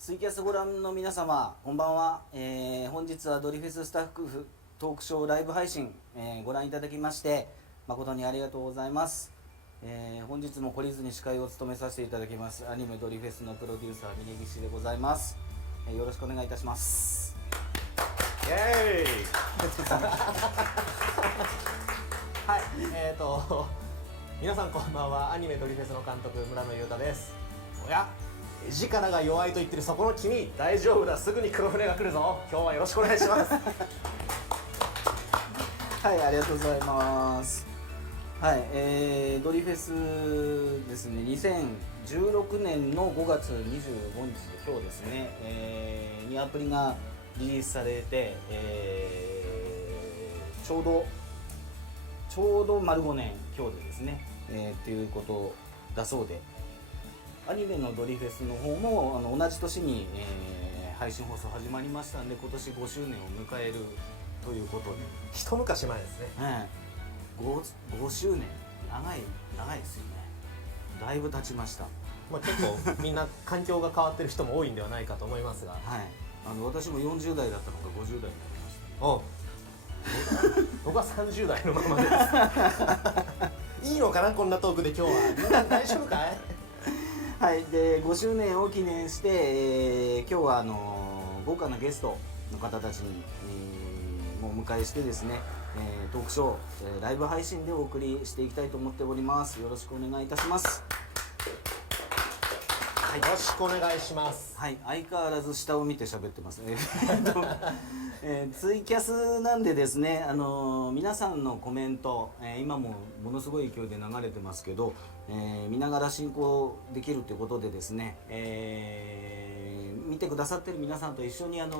ツイキャスご覧の皆様、こんばんは。本日はドリフェススタッフトークショーライブ配信、ご覧いただきまして誠にありがとうございます。本日も懲りずに司会を務めさせていただきますアニメドリフェスのプロデューサー峯岸でございます。よろしくお願いいたします。イエーイはい、皆さんこんばんは。アニメドリフェスの監督村野裕太です。おや、絵力が弱いと言ってるそこの君、大丈夫だ、すぐに黒船が来るぞ。今日はよろしくお願いしますはい、ありがとうございます。はい、ドリフェスですね、2016年の5月25日で今日ですね、にアプリがリリースされて、ちょうど丸5年今日でですね、っていうことだそうで、アニメのドリフェスの方も同じ年に、配信放送始まりましたんで、今年5周年を迎えるということで、一昔前ですね。5周年長いですよね。だいぶ経ちました。まあ、結構みんな環境が変わってる人も多いんではないかと思いますが、はい、私も40代だったのが50代になりました。おう僕は30代のままですいいのかな、こんなトークで今日は。みんな大丈夫かいはい、で5周年を記念して、今日は豪華なゲストの方たちに、もうお迎えしてですね、トークショー、ライブ配信でお送りしていきたいと思っております。よろしくお願いいたします。はい、よろしくお願いします。はい、相変わらず下を見て喋ってます。ツイキャスなんでですね、皆さんのコメント、今もものすごい勢いで流れてますけど、見ながら進行できるということでですね、見てくださってる皆さんと一緒に番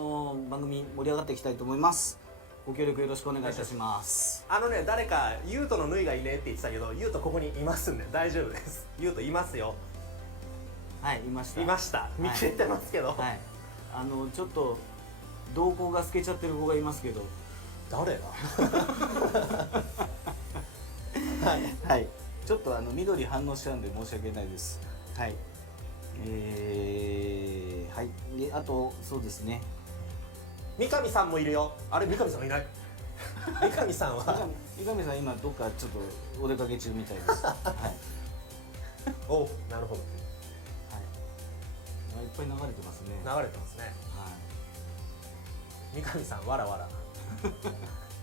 組盛り上がっていきたいと思います。ご協力よろしくお願いいたします。誰かユウトの縫いがいねって言ってたけど、ユウトここにいますんで大丈夫です。ユウトいますよ。はい、いました。いました。見切れてますけど、はい、ちょっと瞳孔が透けちゃってる子がいますけど、誰だはい、はい、ちょっと緑反応しちゃうんで申し訳ないです。はい、はい、であとそうですね、三上さんもいるよ。あれ、三上さんいない三上さんは三上さん今どっかちょっとお出かけ中みたいです。はいお、なるほど。いっぱい流れてますね。流れてますね。はい、三上さんわらわら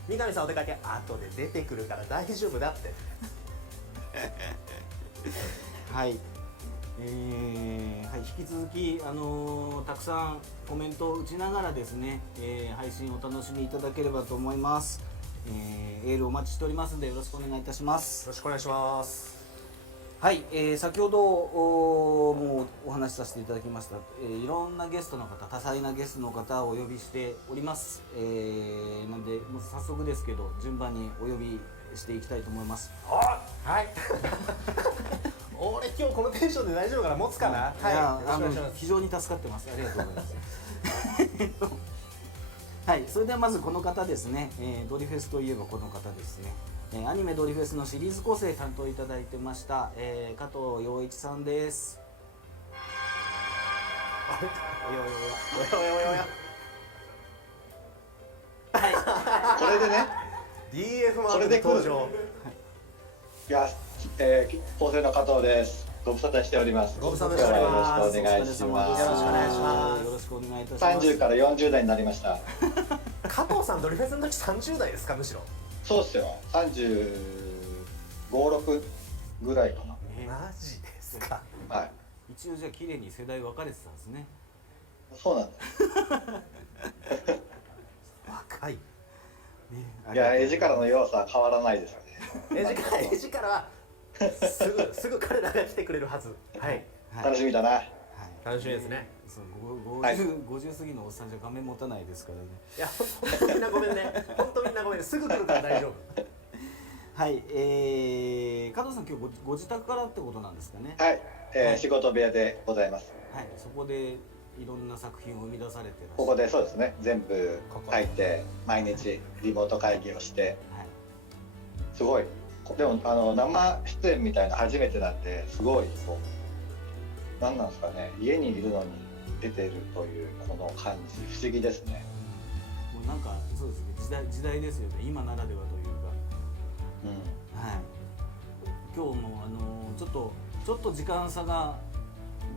三上さんお出かけ後で出てくるから大丈夫だってはい、はい、引き続きたくさんコメントを打ちながらですね、配信をお楽しみいただければと思います。エールお待ちしておりますのでよろしくお願いいたします。よろしくお願いします。はい、先ほどもうお話しさせていただきました、いろんなゲストの方、多彩なゲストの方をお呼びしております。なんでもう早速ですけど順番にお呼びしていきたいと思います。はい俺今日このテンションで大丈夫かな、持つかな。はい、よろしくお願いします。非常に助かってます。ありがとうございますはい、それではまずこの方ですね、ドリフェスといえばこの方ですね、アニメドリフェスのシリーズ構成担当いただいてました、加藤陽一さんです。あれ、おやはいこれでね、DF マこれでーク登場。いや、構成の加藤です。ご無沙汰しております。ご無沙汰しております。よろしくお願いします。よろしくお願いします。よろしくお願いいたします。30から40代になりました。加藤さんドリフェスの時30代ですか。むしろそうっすよ。35、6ぐらいかな。マジですか。はい。一応じゃあ綺麗に世代分かれてたんですね。そうなんです。若い。いや、絵力の弱さは変わらないですよね。絵力はすぐ彼らが来てくれるはず。はい。楽しみだな。はい、楽しみですね。50過ぎのおっさんじゃ画面持たないですからね。いや、本当みんなごめんね。本当みんなごめんね。すぐ来るから大丈夫。はい、加藤さん今日ご自宅からってことなんですかね。はい、仕事部屋でございます。はい、そこでいろんな作品を生み出されてらっしゃる。ここでそうですね、全部書いて毎日リモート会議をして、はい、すごい。でも生出演みたいな初めてなんで、すごいこう、なんなんですかね、家にいるのに出てるというこの感じ不思議ですね。もうなんかそうですね、時代ですよね、今ならではというか、はい、今日もちょっと時間差が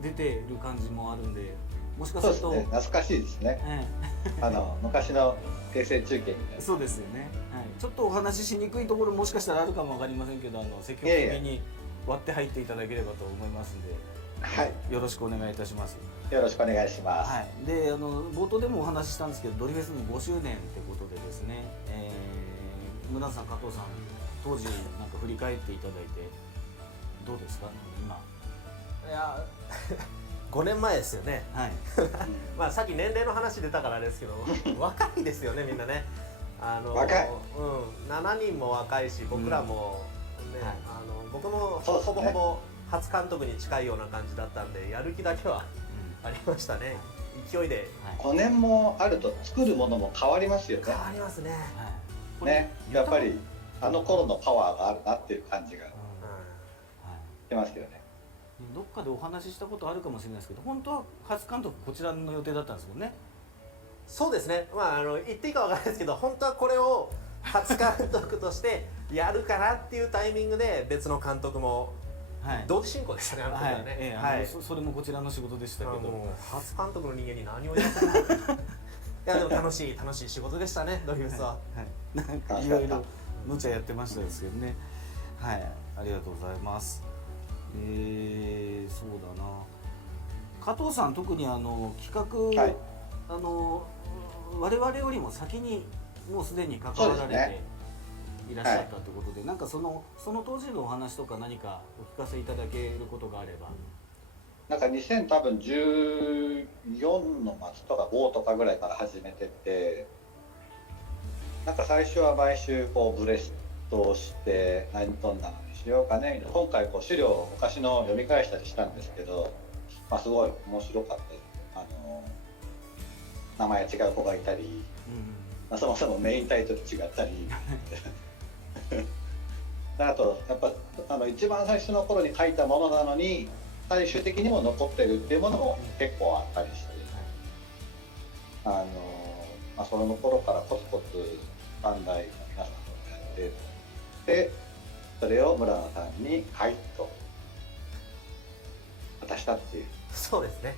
出てる感じもあるんで、もしかすると、そうですね、懐かしいですね。昔の衛星中継みたいな。そうですよね、はい、ちょっとお話ししにくいところもしかしたらあるかもわかりませんけど、積極的に割って入っていただければと思いますんで、はい、よろしくお願いいたします。よろしくお願いします。はい、で冒頭でもお話ししたんですけど、ドリフェスの5周年ってことでですね、村田さん、加藤さん、当時なんか振り返っていただいてどうですか今。いや5年前ですよね。はい、まあさっき年齢の話出たからですけど若いですよね、みんなね。若い、7人も若いし、僕らも、ね、はい、僕もほぼほぼ初監督に近いような感じだったんで、やる気だけはありましたね。勢いで、5年もあると作るものも変わりますよね。変わりますね。ね、やっぱりあの頃のパワーがあるなっていう感じがしますよね。どっかでお話ししたことあるかもしれないですけど、本当は初監督こちらの予定だったんですもんね。そうですね、まあ言っていいかわからないですけど、本当はこれを初監督としてやるかなっていうタイミングで別の監督も同時進行でしたね、あの時はね。それもこちらの仕事でしたけど、初監督の人間に何をやってるのいやでも楽しい仕事でしたね、ドリフェスは。なんかいろいろ無茶やってましたですけどね。はい、ありがとうございます。そうだな、加藤さん、特に企画、我々よりも先にもうすでに関わられていらっしゃったということで、なんかその当時のお話とか何かお聞かせいただけることがあれば。なんか2014の末とか5とかぐらいから始めてて、なんか最初は毎週こうブレストをして何どんなのにしようかね、今回こう資料を昔の読み返したりしたんですけど、すごい面白かったです。名前違う子がいたり、そもそもメインタイトル違ったりあとやっぱ一番最初の頃に書いたものなのに最終的にも残ってるっていうものも結構あったりして、その頃からコツコツバンダイの皆さんとやってで、それを村野さんに「はい」と渡したっていう。そうですね。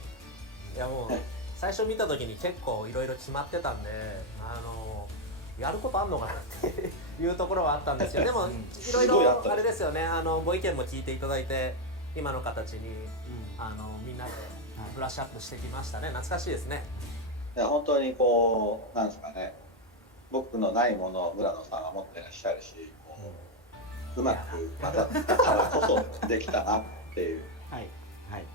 いやもう最初見た時に結構いろいろ決まってたんで、やることあんのかなっていうところはあったんですよ。でもいろいろあれですよね、ご意見も聞いていただいて、今の形に、みんなでブラッシュアップしてきましたね。懐かしいですね。いや本当にこうなんですかね、僕のないものを村野さんは持ってらっしゃるし、うまく混ざったからこそできたなっていう。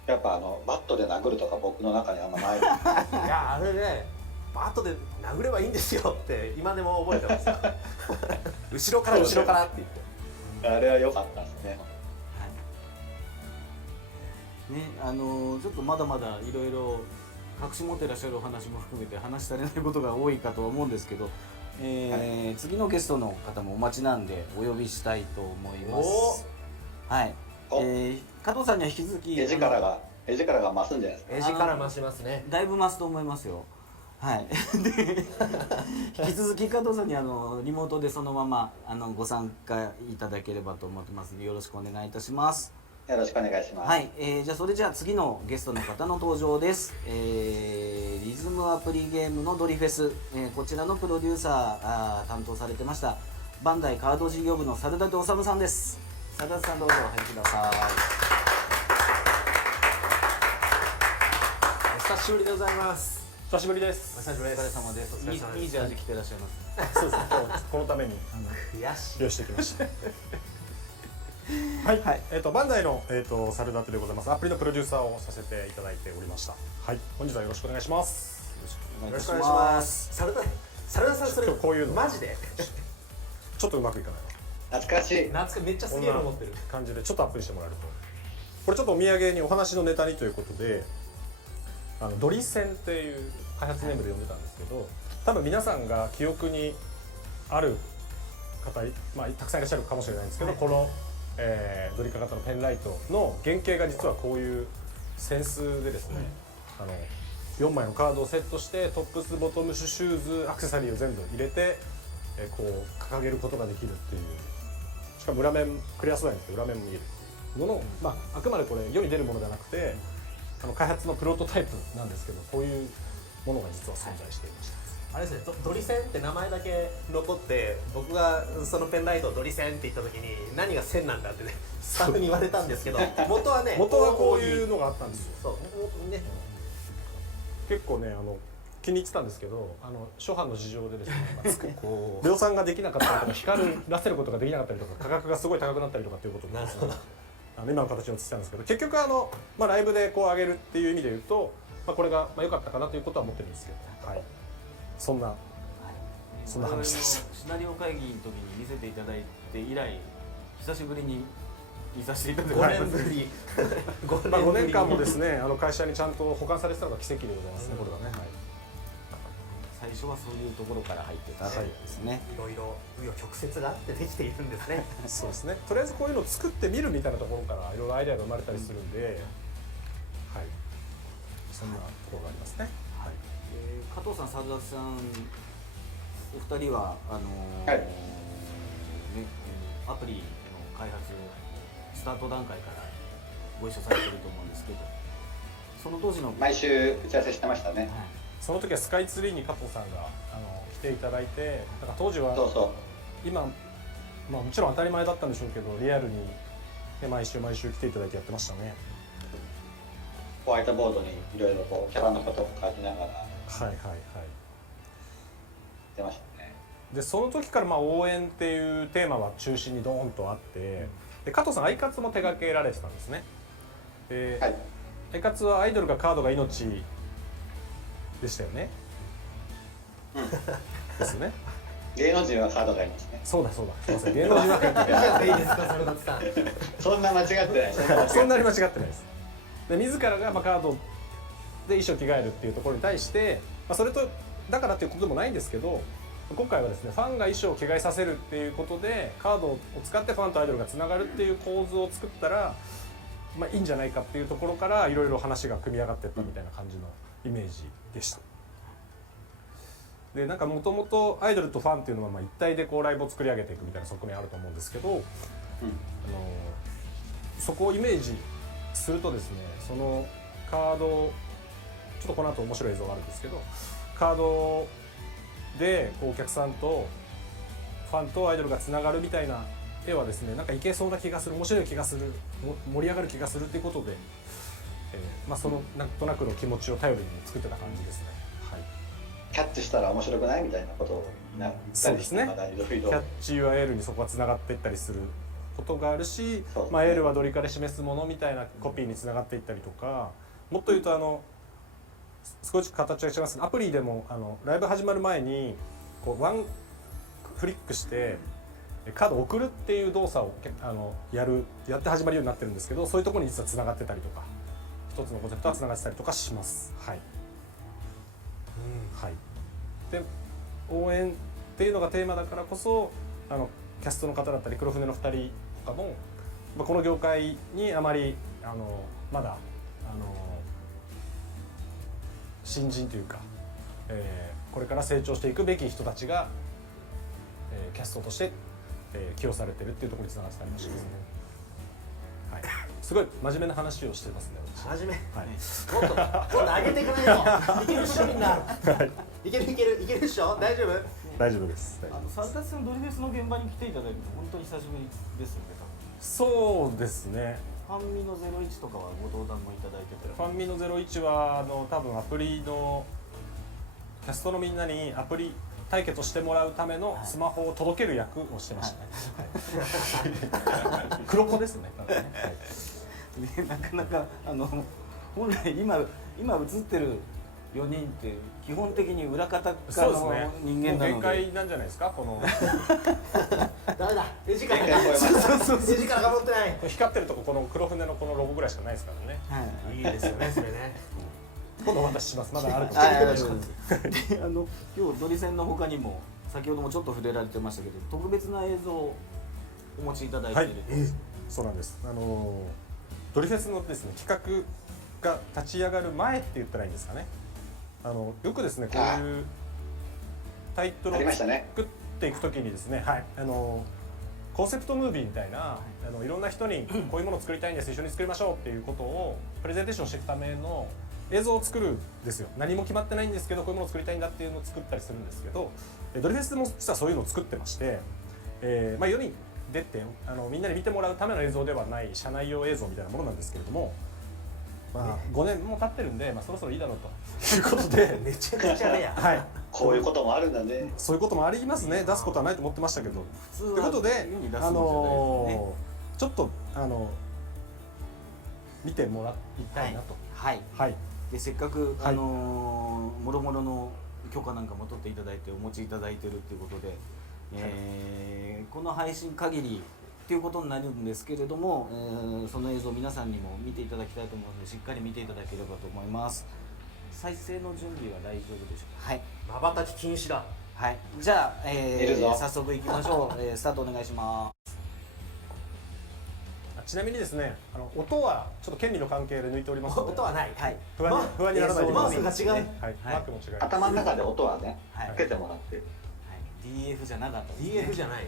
やっぱバットで殴るとか僕の中にあんまない。いやあれね、バットで殴ればいいんですよって今でも覚えてます後ろからって言ってあれは良かったですね。ちょっとまだまだいろいろ隠し持ってらっしゃるお話も含めて話しされないことが多いかとは思うんですけど、次のゲストの方もお待ちなんでお呼びしたいと思います。はい、加藤さんには引き続き絵力が増すんじゃないですか。絵力増しますね。だいぶ増すと思いますよ。はい。で引き続き加藤さんにリモートでそのままご参加いただければと思ってますので、よろしくお願いいたします。よろしくお願いします。はい、じゃあ次のゲストの方の登場です。リズムアプリゲームのドリフェス、こちらのプロデューサー担当されてましたバンダイカード事業部の猿立治さんです。猿立さん、どうぞお入りください。お久しぶりでございます。久しぶりです。お久しぶりです。お疲れ様です。いいジャージ着てらっしゃいます。そうですね。今日このために悔しい。用意してきました。はい、バンダイの猿立でございます。アプリのプロデューサーをさせていただいておりました。はい、本日はよろしくお願いします。よろしくお願いします。猿立さん、それこういうのマジでちょっとうまくいかない懐かしい。めっちゃすげえの持ってる感じでちょっとアップにしてもらえると、これちょっとお土産にお話のネタにということで、ドリセンっていう開発ネームで呼んでたんですけど、多分皆さんが記憶にある方、たくさんいらっしゃるかもしれないんですけど、このドリカ型のペンライトの原型が実はこういう扇子でですね、4枚のカードをセットしてトップスボトムスシューズアクセサリーを全部入れて、こう掲げることができるっていう、しかも裏面クリア素材なんですけど裏面も見えるものを、あくまでこれ世に出るものじゃなくて開発のプロトタイプなんですけど、こういうものが実は存在していました。あれですね、ドリセンって名前だけ残って、僕がそのペンライトをドリセンって言った時に何が線なんだってねスタッフに言われたんですけど、元はね元はこういうのがあったんですよ。そうね、結構ね気に入ってたんですけど、初版の事情でですね、こう量産ができなかったりとか光らせることができなかったりとか価格がすごい高くなったりとかっていうことでですね、今の形に移したんですけど、結局ライブでこう上げるっていう意味で言うと、これが良かったかなということは思ってるんですけど、はい、そんな話でした。シナリオ会議の時に見せていただいて以来久しぶりに見させていただきます。5年ぶり5年間もですね会社にちゃんと保管されてたのが奇跡でございますね、これはね、はい、最初はそういうところから入ってたですね、いろいろ紆余曲折があってできているんですねそうですね、とりあえずこういうのを作ってみるみたいなところからいろいろアイデアが生まれたりするんで、はい、そんなところがありますね。はい、加藤さん、佐々木さん、お二人ははいアプリの開発スタート段階からご一緒されてると思うんですけど、その当時の毎週打ち合わせしてましたね。その時はスカイツリーに加藤さんが来ていただいて、だから当時はそうそう今、もちろん当たり前だったんでしょうけど、リアルに、毎週来ていただいてやってましたね。ホワイトボードにいろいろこうキャラのことを書きながらはいはいはい。出ましたね。でその時から応援っていうテーマは中心にドーンとあって、で加藤さんアイカツも手掛けられてたんですね。で、はい、アイカツはアイドルがカードが命でしたよね。ですよね。芸能人はカードがいいんですね。そうだすいません、芸能人はいいですか、それだってさんそんな間違ってないそんなに間違ってないです。で自らがカードで衣装着替えるっていうところに対して、それとだからっていうことでもないんですけど、今回はですねファンが衣装を着替えさせるっていうことでカードを使ってファンとアイドルがつながるっていう構図を作ったら、いいんじゃないかっていうところからいろいろ話が組み上がっていったみたいな感じのイメージでした。でもともとアイドルとファンっていうのは一体でこうライブを作り上げていくみたいな側面あると思うんですけど、そこをイメージするとですね、そのカードちょっとこの後面白い映像があるんですけど、カードでこうお客さんとファンとアイドルがつながるみたいな絵はですね、いけそうな気がする、面白い気がする、盛り上がる気がするっていうことで、そのなんとなくの気持ちを頼りに作ってた感じですね。はい、キャッチしたら面白くないみたいなことを言ったりして、まだいろいろキャッチはエールにそこはつながっていったりすることがあるし、エそうですね、ールはドリカで示すものみたいなコピーにつながっていったりとか、もっと言うと少し形が違いますけど、アプリでもライブ始まる前にこうワンフリックしてカードを送るっていう動作をやって始まるようになってるんですけど、そういうところに実はつながってたりとか、一つのコンセプトはつながってたりとかします。はい、はい、で応援っていうのがテーマだからこそキャストの方だったり黒船の2人とかも、この業界にあまりまだ新人というか、これから成長していくべき人たちが、キャストとして、起用されてるっていうところにつながってたりもしますね。はい、すごい真面目な話をしてますね。真面目、はい、もっと上げていかないといけるっしょみんな、いけるっしょ、大丈夫？大丈夫です。佐々木さんドリフェスの現場に来ていただいて本当に久しぶりですよね。そうですね。ファンミの01とかはご登壇もいただいてて、ファンミの01は多分アプリのキャストのみんなにアプリ対決をしてもらうためのスマホを届ける役をしてましたね。はい、黒子ですね。はい、なかなか本来今映ってる4人って基本的に裏方からの人間なので、限界なんじゃないですか、このダメだ、絵力が頑張ってない。光ってるとこ、この黒船のこのロゴぐらいしかないですからね。はい、いいですよね、それね。今度お渡しします。まだあるかもしれない。今日ドリセンの他にも先ほどもちょっと触れられてましたけど、特別な映像をお持ちいただいている、そうなんです。ドリフェスのですね、企画が立ち上がる前って言ったらいいんですかね。よくですねこういうタイトルをありましたね。作っていくときにですね、はい、コンセプトムービーみたいな、いろんな人にこういうものを作りたいんです一緒に作りましょうっていうことをプレゼンテーションしていくための映像を作るんですよ。何も決まってないんですけどこういうものを作りたいんだっていうのを作ったりするんですけど、ドリフェスでも実はそういうのを作ってまして、世に出てみんなに見てもらうための映像ではない社内用映像みたいなものなんですけれども、5年も経ってるんで、そろそろいいだろうということでめちゃくちゃレア。はい、こういうこともあるんだね。そういうこともありますね。出すことはないと思ってましたけど。普通ということで、世に出すもんじゃないですね。ちょっと見てもらいたいなと。はい。はい。でせっかくはいもろもろの許可なんかも取っていただいてお持ちいただいてるっていうことで、この配信限りっていうことになるんですけれども、その映像皆さんにも見ていただきたいと思うのでしっかり見ていただければと思います。再生の準備は大丈夫でしょうか。はい。瞬き禁止だ。はい。じゃあ、見るぞ早速いきましょう。スタートお願いします。ちなみにですね、音はちょっと権利の関係で抜いておりますので、音はない。はい。不安にならないでください。マウスが違う。はい。はいマークも違います。頭の中で音はね、はいつけてもらってる。はい。DF じゃなかったですね。 DF じゃない。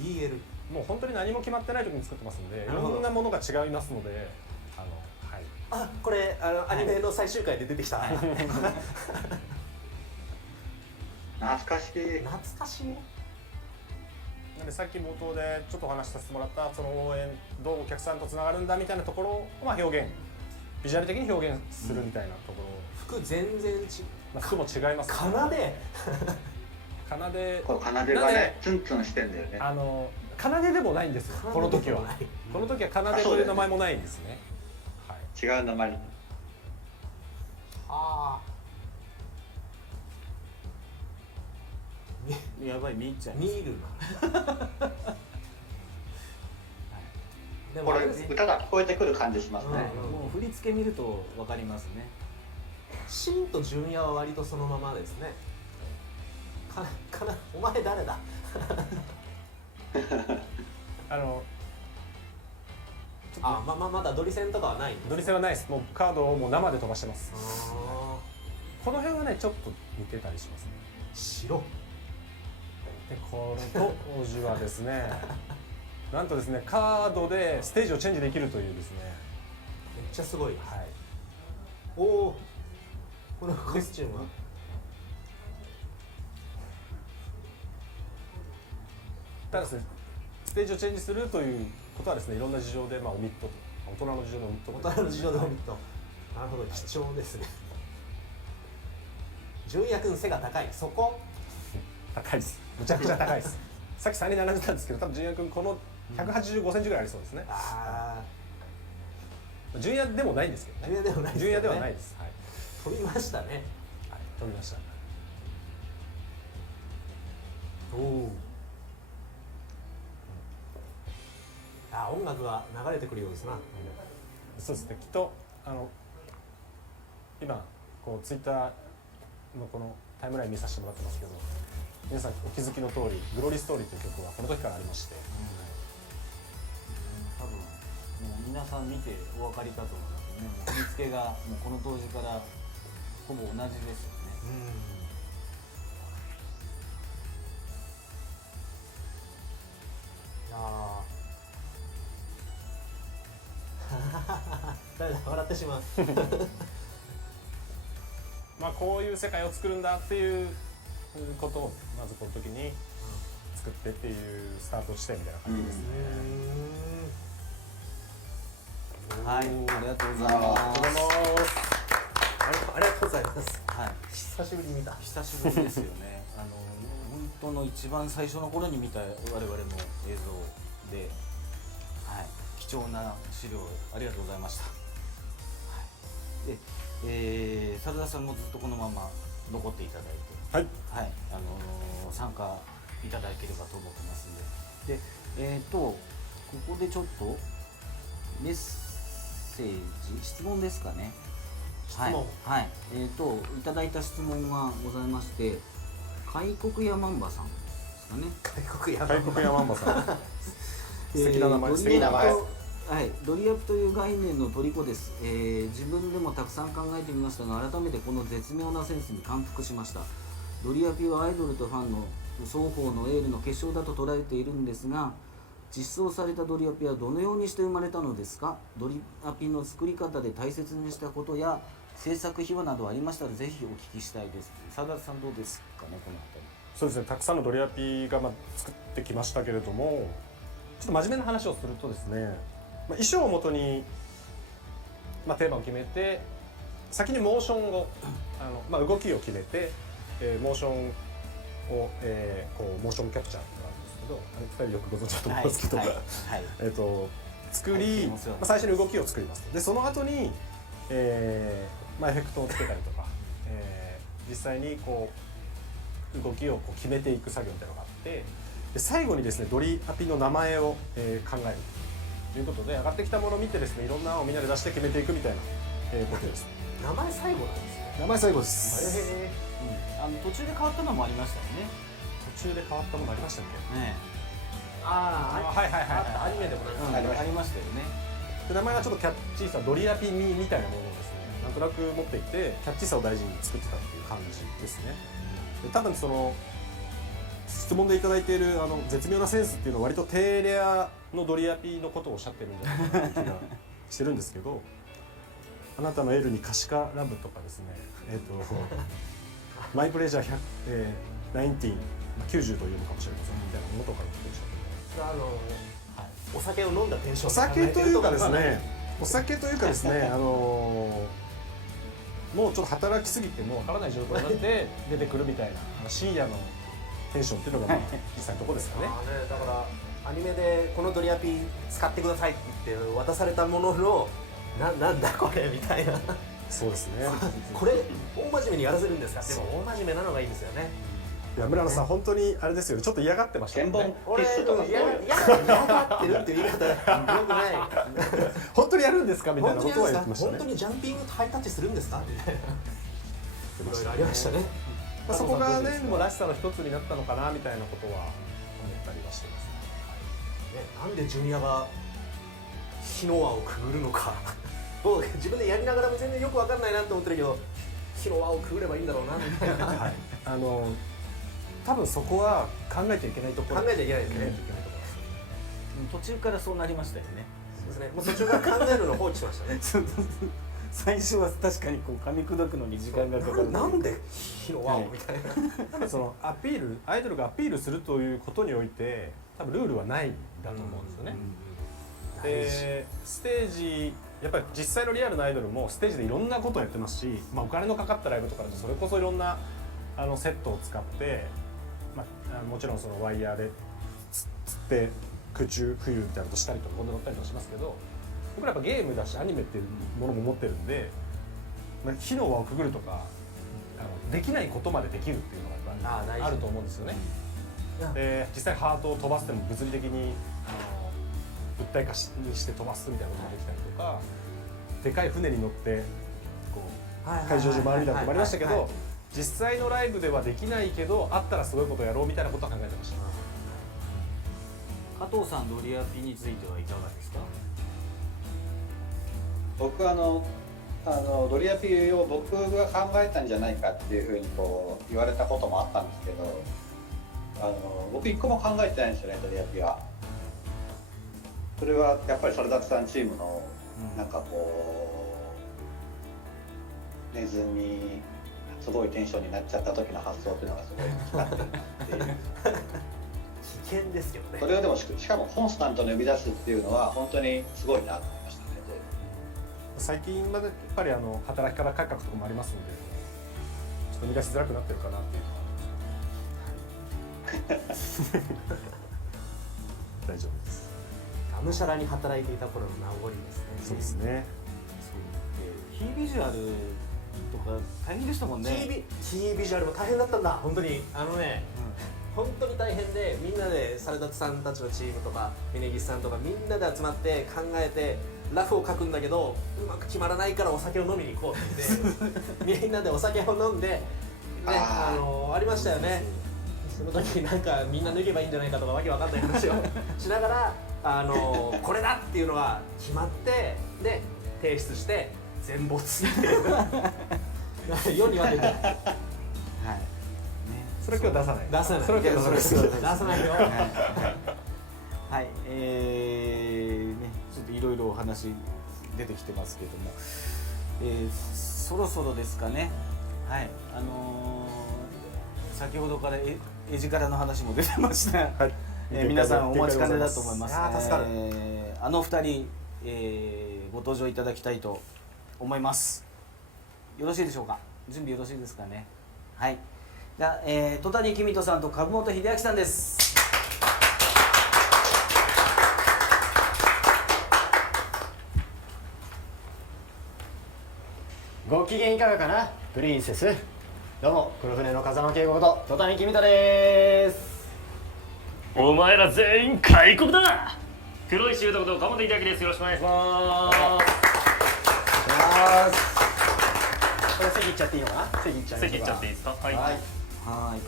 DL。もう本当に何も決まってない時に作ってますんで、いなるほどろんなものが違いますので、はい。あ、これアニメの最終回で出てきた。懐かしい。懐かしい。なのでさっき冒頭でちょっとお話しさせてもらったその応援どうお客さんとつながるんだみたいなところを表現ビジュアル的に表現するみたいなところ、服全然違う。服も違います、奏で。奏でこの奏でがね、ツンツンしてんだよね。奏ででもないんですよこの時は。この時は奏でという名前もないんですね。はい。違う名前に。あやばい見入っちゃあ、い見るな。でこれあですね歌が聞こえてくる感じしますね。うんもう振り付け見ると分かりますね。シンと純也は割とそのままですね。お前誰だ。まだドリ戦とかはないんですね。ドリセはないです。もうカードをもう生で飛ばしてます。あこの辺はねちょっと似てたりしますね。ー白。でこの当時はですねなんとですねカードでステージをチェンジできるというですね、めっちゃすごい。はい、おお。このコスチュームは。ただですねステージをチェンジするということはですねいろんな事情で、オミットと大人の事情でオミット大人の事情でオミット。なるほど、貴重ですね。純也君背が高い。そこ。高いです。むちゃくちゃ高いです。さっき3人並んでたんですけど多分純也君この185センチぐらいありそうですね。ああ。純也でもないんですけどね。純也でもないですよね。純也ではないです。はい。飛びましたね。はい、飛びました。おお。あ、音楽が流れてくるようですな。そうですね。きっと今こうツイッターのこのタイムライン見させてもらってますけど、皆さんお気づきの通り「グローリーストーリー」という曲はこの時からありまして、多分もう皆さん見てお分かりかと思いますね。もう振り付けがもうこの当時からほぼ同じですよね。いや誰だ、笑ってしまう。こういう世界を作るんだっていうことをまずこの時に作ってっていうスタート地点みたいな感じですね。はい、ありがとうございありがます。とうございます。ありがとうございます。はい、久しぶりに見た。久しぶりですよね。本当の一番最初の頃に見た我々の映像で、はい、貴重な資料ありがとうございました。はい、で、猿田さんもずっとこのまま残っていただいて、はい。はい、参加いただければと思ってますんで、ここでちょっとメッセージ、質問ですかね。質問。はい、いただいた質問がございまして、開国山んばさんですかね。開国山。開国山んばさん。素敵な名前。ドリフいい名前トはい、ドリアピという概念の虜です、自分でもたくさん考えてみましたが、改めてこの絶妙なセンスに感服しました。ドリアピはアイドルとファンの双方のエールの結晶だと捉えているんですが、実装されたドリアピはどのようにして生まれたのですか？ドリアピの作り方で大切にしたことや制作秘話などありましたらぜひお聞きしたいです。澤田さんどうですかね、この辺り。そうですね、たくさんのドリアピが作ってきましたけれども、ちょっと真面目な話をするとですね、衣装をもとに、テーマを決めて、先にモーションを動きを決めて、モーションを、こうモーションキャプチャーってのがあるんですけど、2人よくご存知だと思いますけど、はいはい作り、最初に動きを作ります。でその後に、エフェクトをつけたりとか、実際にこう動きをこう決めていく作業みたいなのがあって、で最後にですねドリアピの名前を、考えるということで、上がってきたものを見てですね、いろんなのをみんなで出して決めていくみたいな、ことです。名前最後なんですね。名前最後です。途中で変わったのもありましたよね。途中で変わったものありましたっけ？ねはいアニメでもなんかありましたよね。で名前がちょっとキャッチーさ、ドリアピみたいなものをですね、なんとなく持っていて、キャッチーさを大事に作ってたっていう感じですね。で多分その質問でいただいている絶妙なセンスっていうのは割と低レアのドリアピのことをおっしゃってるんじゃないかなという気がしてるんですけど、あなたのエールに可視化ラブとかですね、マイプレジャー90というのかもしれませんみたいなものとかが出てきちゃって。お酒を飲んだテンション。お酒というかですね、もうちょっと働きすぎてもわからない状態になって出てくるみたいな深夜のテンションっていうのが実際のところですかね。だからアニメでこのドリアピ使ってくださいって言って渡されたもののなんだこれみたいな。そうですね。これ大真面目にやらせるんですか？でも大真面目なのがいいですよね。いや村野さん本当にあれですよね、ちょっと嫌がってました原もんね。本テストとか嫌がってるっていう言い方よくない。本当にやるんですかみたいなことは言ってましたね。本当にジャンピングとハイタッチするんですかみたいな。いろいろありましたね。そこがね、もうらしさの一つになったのかなみたいなことは思ったりはしてますね。なんでジュニアが火の輪をくぐるのかもう自分でやりながらも全然よく分かんないなって思ってるけど、火の輪をくぐればいいんだろうなみたいな。はい、多分そこは考えちゃいけないところ。考えちゃいけないですね。途中からそうなりましたよね。そうですね。もう途中から考えるのを放置しましたね。最初は確かにこう噛み砕くのに時間がかかる。なんで火の輪をみたいな。多分そのアピール、アイドルがアピールするということにおいて多分ルールはないんだと思うんですよね。でステージ、やっぱり実際のリアルなアイドルもステージでいろんなことをやってますし、お金のかかったライブとかだとそれこそいろんなセットを使って、もちろんそのワイヤーでつって空中浮遊みたいなことしたりとか飛んで乗ったりとかしますけど、僕らやっぱゲームだしアニメっていうものも持ってるんで、火の輪をくぐるとかできないことまでできるっていうのがやっぱりあると思うんですよね。で実際ハートを飛ばしても物理的に物体化して飛ばすみたいなことができたりとか、でかい船に乗ってこう海上中回るみたいなこともありましたけど、実際のライブではできないけどあったらすごいことをやろうみたいなことは考えてました。加藤さん、ドリアピについてはいかがですか？僕ドリアピを僕が考えたんじゃないかっていうふうにこう言われたこともあったんですけど、僕一個も考えてないんですよね、ドリアピは。それはやっぱりサルダツさんチームのなんかこう寝ずにすごいテンションになっちゃった時の発想っていうのがすごい光ってるっていう危険ですけどね。それをでもしかもコンスタントに生み出すっていうのは本当にすごいなと思いましたね。最近までやっぱり働き方改革とかもありますので、ちょっと生み出しづらくなってるかなっていうのは大丈夫です。がむしゃらに働いていた頃の名残ですね。そうですね。キービジュアルとか大変でしたもんね。キービジュアルも大変だったんだ。本当に本当に大変で、みんなでサルダツさんたちのチームとか峯岸さんとかみんなで集まって考えてラフを書くんだけど、うまく決まらないからお酒を飲みに行こうって言ってみんなでお酒を飲んで、ね、ありましたよね。その時になんかみんな脱げばいいんじゃないかとかわけわかんない話をしながらこれだっていうのが決まってで提出して全没っていう世には出てないはいねそれ今日出さない。出さないそれは今日出さない。出さないよはい、ね、ちょっといろいろお話出てきてますけども、そろそろですかね。はい、先ほどから絵力の話も出てました。はい皆さんお待ちかねだと思います。いやー助かるあの二人、ご登場いただきたいと思います。よろしいでしょうか。準備よろしいですかね。はい。じゃあ、戸谷公人さんと株本秀明さんです。ご機嫌いかがかなプリンセス。どうも黒船の風間圭吾こと戸谷公人です。お前ら全員開国だ。黒石優斗こと鎌田秀明です。よろしくお願いしますこれ席行っちゃっていいのかな。席行っちゃいましょうか。席行っちゃっていいですか。はい、はいはい。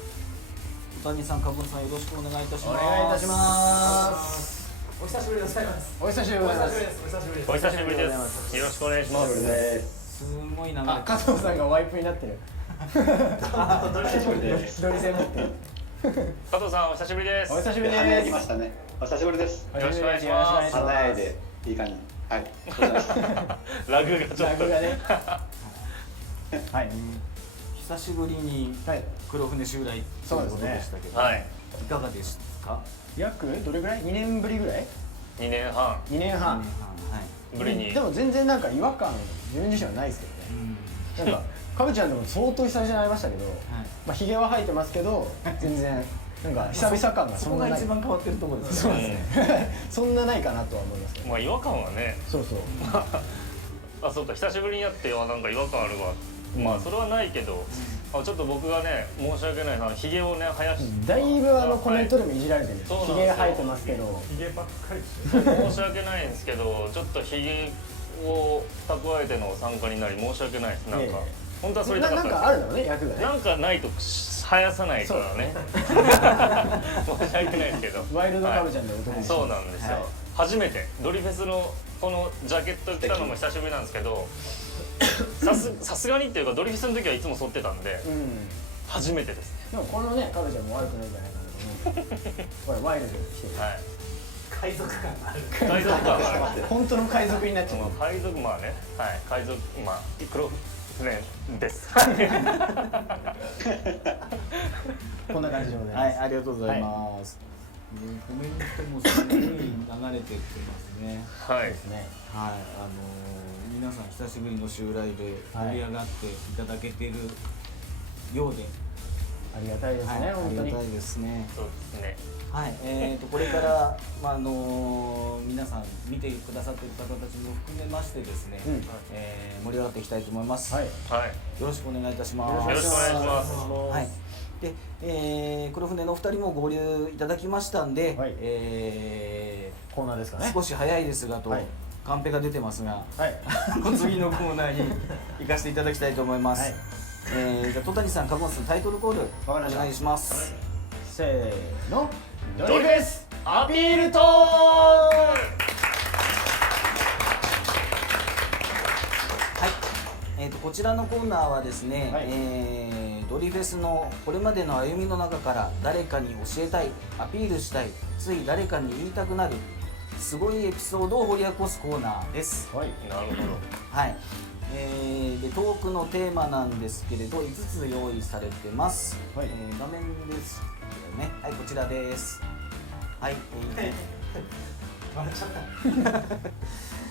戸谷さん、株本さん、よろしくお願いいたしおます。願いいたします。お久しぶりでございますお久しぶりでございます。お久しぶりですお久しぶりです。よろしくお願いします。すごい流れあ、加藤さんがワイプになってる。久しぶりです。ドリセン持ってる。加藤さんお久しぶりです。お久しぶり華やです。ぎましたね。お久しぶりです。よろしくお願いします華やいでいい感じ。はい。ございましたラグがちょっとラグがね。はい。久しぶりにはい。黒船襲来ということでしたけど、はい。いかがでしたか。約どれぐらい？2年ぶりぐらい2年半？2年半。はい。ぶりにでも全然なんか違和感自分自身はないですけどね。なんかかぶちゃんでも相当久々に会いましたけど、まあひげは生えてますけど全然なんか久々感がそこがそんなない。一番変わってるところですそうね。ですね。そんなないかなとは思いますけど。まあ違和感はね、そうそう。あ、そうか、久しぶりに会ってはなんか違和感あるわ。まあそれはないけど、ちょっと僕がね申し訳ないな、ひげをね生やしだいぶコメントでもいじられてるんですよ。ひそうなんですよげ生えてますけど。ヒゲばっかりして。申し訳ないんですけど、ちょっとひげを蓄えての参加になり申し訳ないです。なんか本当はそれ痛かなんったんですかあるだろうね、役がね。なんかないと生やさないからね。申し訳ないですけど。ワイルドカブちゃんで男に。そうなんですよ。初めてドリフェスのこのジャケット着たのも久しぶりなんですけど、さすがにっていうかドリフェスの時はいつも剃ってたんでうん。初めてですね。でもこのね、カブちゃんも悪くないんじゃないかなと思う。これワイルドに来てる。はい。海賊感がある海賊感がある。本当の海賊になっちゃう。海賊まあね、はい、海賊まあ黒船です。こんな感じでございはい、ます。ありがとうございます。コメントもすごい流れてきてますね。はい。ですね。はい、皆さん久しぶりの襲来で盛り上がっていただけてるようで、ありがたいですはい、ね、あ本当に。りがたいですね。そうですね。はい、これから、皆さん見てくださっている方たちも含めましてですね、うん盛り上がっていきたいと思います。はい。はい。よろしくお願いいたします。よろしくお願いします。はい。で、黒船のお二人も合流いただきましたんで、はいコーナーですかね。少し早いですがと、はいカンペが出てますが、はい。次のコーナーに行かせていただきたいと思います。はいじゃあ戸谷さん、株本さん、タイトルコールおわかりました願いします。せーの。ドリフェスアピールトーはい、こちらのコーナーはですね、はいドリフェスのこれまでの歩みの中から誰かに教えたい、アピールしたい、つい誰かに言いたくなるすごいエピソードを掘り起こすコーナーです。はい。なるほど。はい、でトークのテーマなんですけれど5つ用意されてます。はい画面ですね。はい、こちらです。はい、笑っちゃっ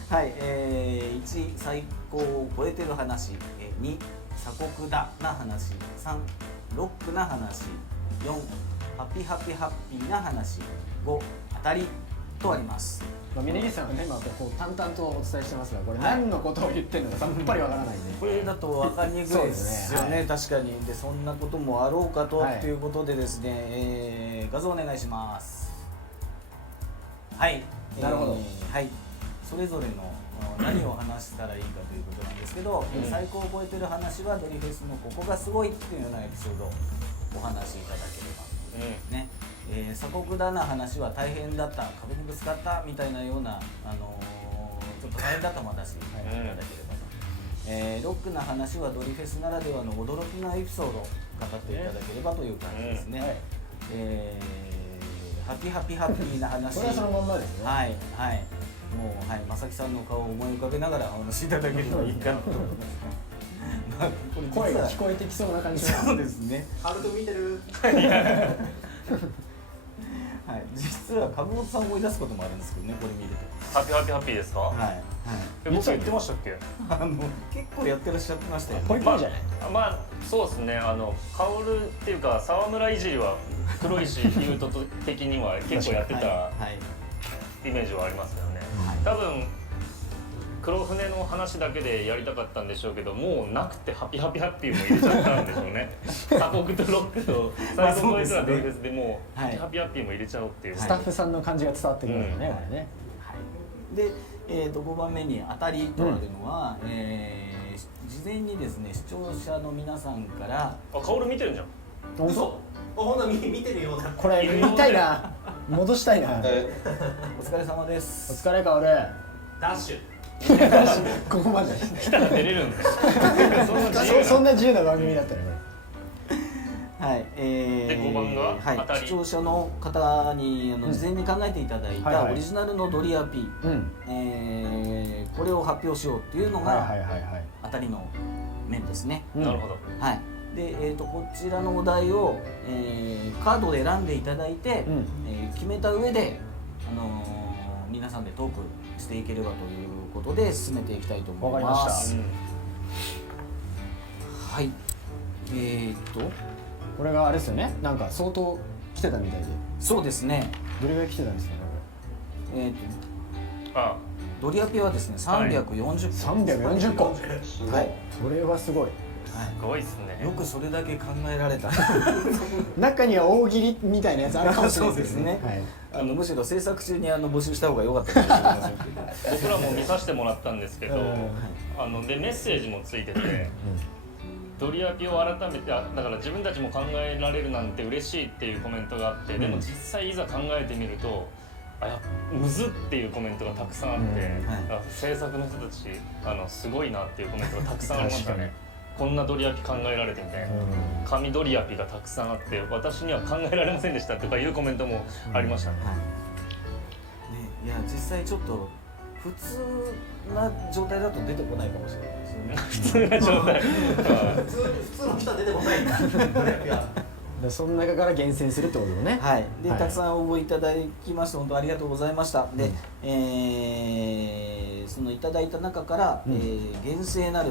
たはい、1、最高を超えてる話、2、鎖国だな話、3、ロックな話、4、ハッピーハッピーハッピーな話、5、当たりとあります。まあ、峯岸さんはね、またこう淡々とお伝えしてますが、これはい何のことを言ってるのかさっぱりわからないんで。これだと分かりにくいそうでですすよね、ね確かに。で、そんなこともあろうかと、はいということでですね、画像お願いします。はい、なるほどはい、それぞれの何を話したらいいかということなんですけど、最高を超えてる話はドリフェスのここがすごいっていうようなエピソードをお話しいただければうん。ね。鎖国だな話は大変だった壁にぶつかったみたいなような、ちょっと大変だったも私言っていただければと、ロックな話はドリフェスならではの驚きのエピソードを語っていただければという感じですね、ハッピーハッピーハッピーな話これはそのまんまですね。はいはいもうはい正木さんの顔を思い浮かべながらお話しいただければいいかなと思いますまあこれ実は声が聞こえてきそうな感じが。そうですねハルト見てる。はい実は株本さんを思い出すこともあるんですけどねこれ見るとハッピーハッピーハッピーですか？はいはい僕言ってましたっけ？結構やってらっしゃってましたよねポイポイじゃない。まあそうですね。薫っていうか沢村いじりは黒石優斗的には結構やってたはいイメージはありますよね。多分黒船の話だけでやりたかったんでしょうけど、もうなくてハッピーハッピーハッピーも入れちゃったんでしょうね。鎖国とロックと最後のやつらドリフェスでもうハッピーハッピーハッピーも入れちゃおうっていう。スタッフさんの感じが伝わってくるんだよね、これね。で、5番目に当たりとあるのは、事前にですね視聴者の皆さんからあ、薫見てるじゃん。本当？ほんな見てるような。これ見たいな。戻したいな。お疲れ様でおす疲れか俺。ダッシュ。ここまで。来たら出れるんだよ。そんな自由な番組だったねこはいで5番が当たり視聴者の方に事前に考えていただいはいはいたオリジナルのドリアピー、れ。うん。これを発表しようっていうのがはいはいはいはい。当たりの面ですね、うんなるほど。はいで、こちらのお題を、カードで選んでいただいて、うん決めた上で、皆さんでトークしていければということで進めていきたいと思います。わかりましたはいこれがあれですよね。なんか相当来てたみたいで。そうですねどれぐらい来てたんですかねあ、ドリアピはですね340個、これ。340個。すごい、はいそれはすごい。すごいっすね。よくそれだけ考えられた中には大喜利みたいなやつあるかもしれないですね。はい、むしろ制作中に募集した方が良かったかもしれませんけど僕らも見させてもらったんですけど、うんでメッセージもついてて、ドリアピを改めてだから自分たちも考えられるなんて嬉しいっていうコメントがあって、でも実際いざ考えてみるとむずっていうコメントがたくさんあって、制作の人たちすごいなっていうコメントがたくさんありましたね。こんなドリアピ考えられてみたいな、紙ドリアピがたくさんあって私には考えられませんでしたとかいうコメントもありましたね。いや実際ちょっと普通な状態だと出てこないかもしれないですよね普通な状態普通の人は出てこないんだ。でその中から厳選するってことをね。はい、で、はいたくさん応募いただきまして本当ありがとうございました。で、そのいただいた中から、厳正なる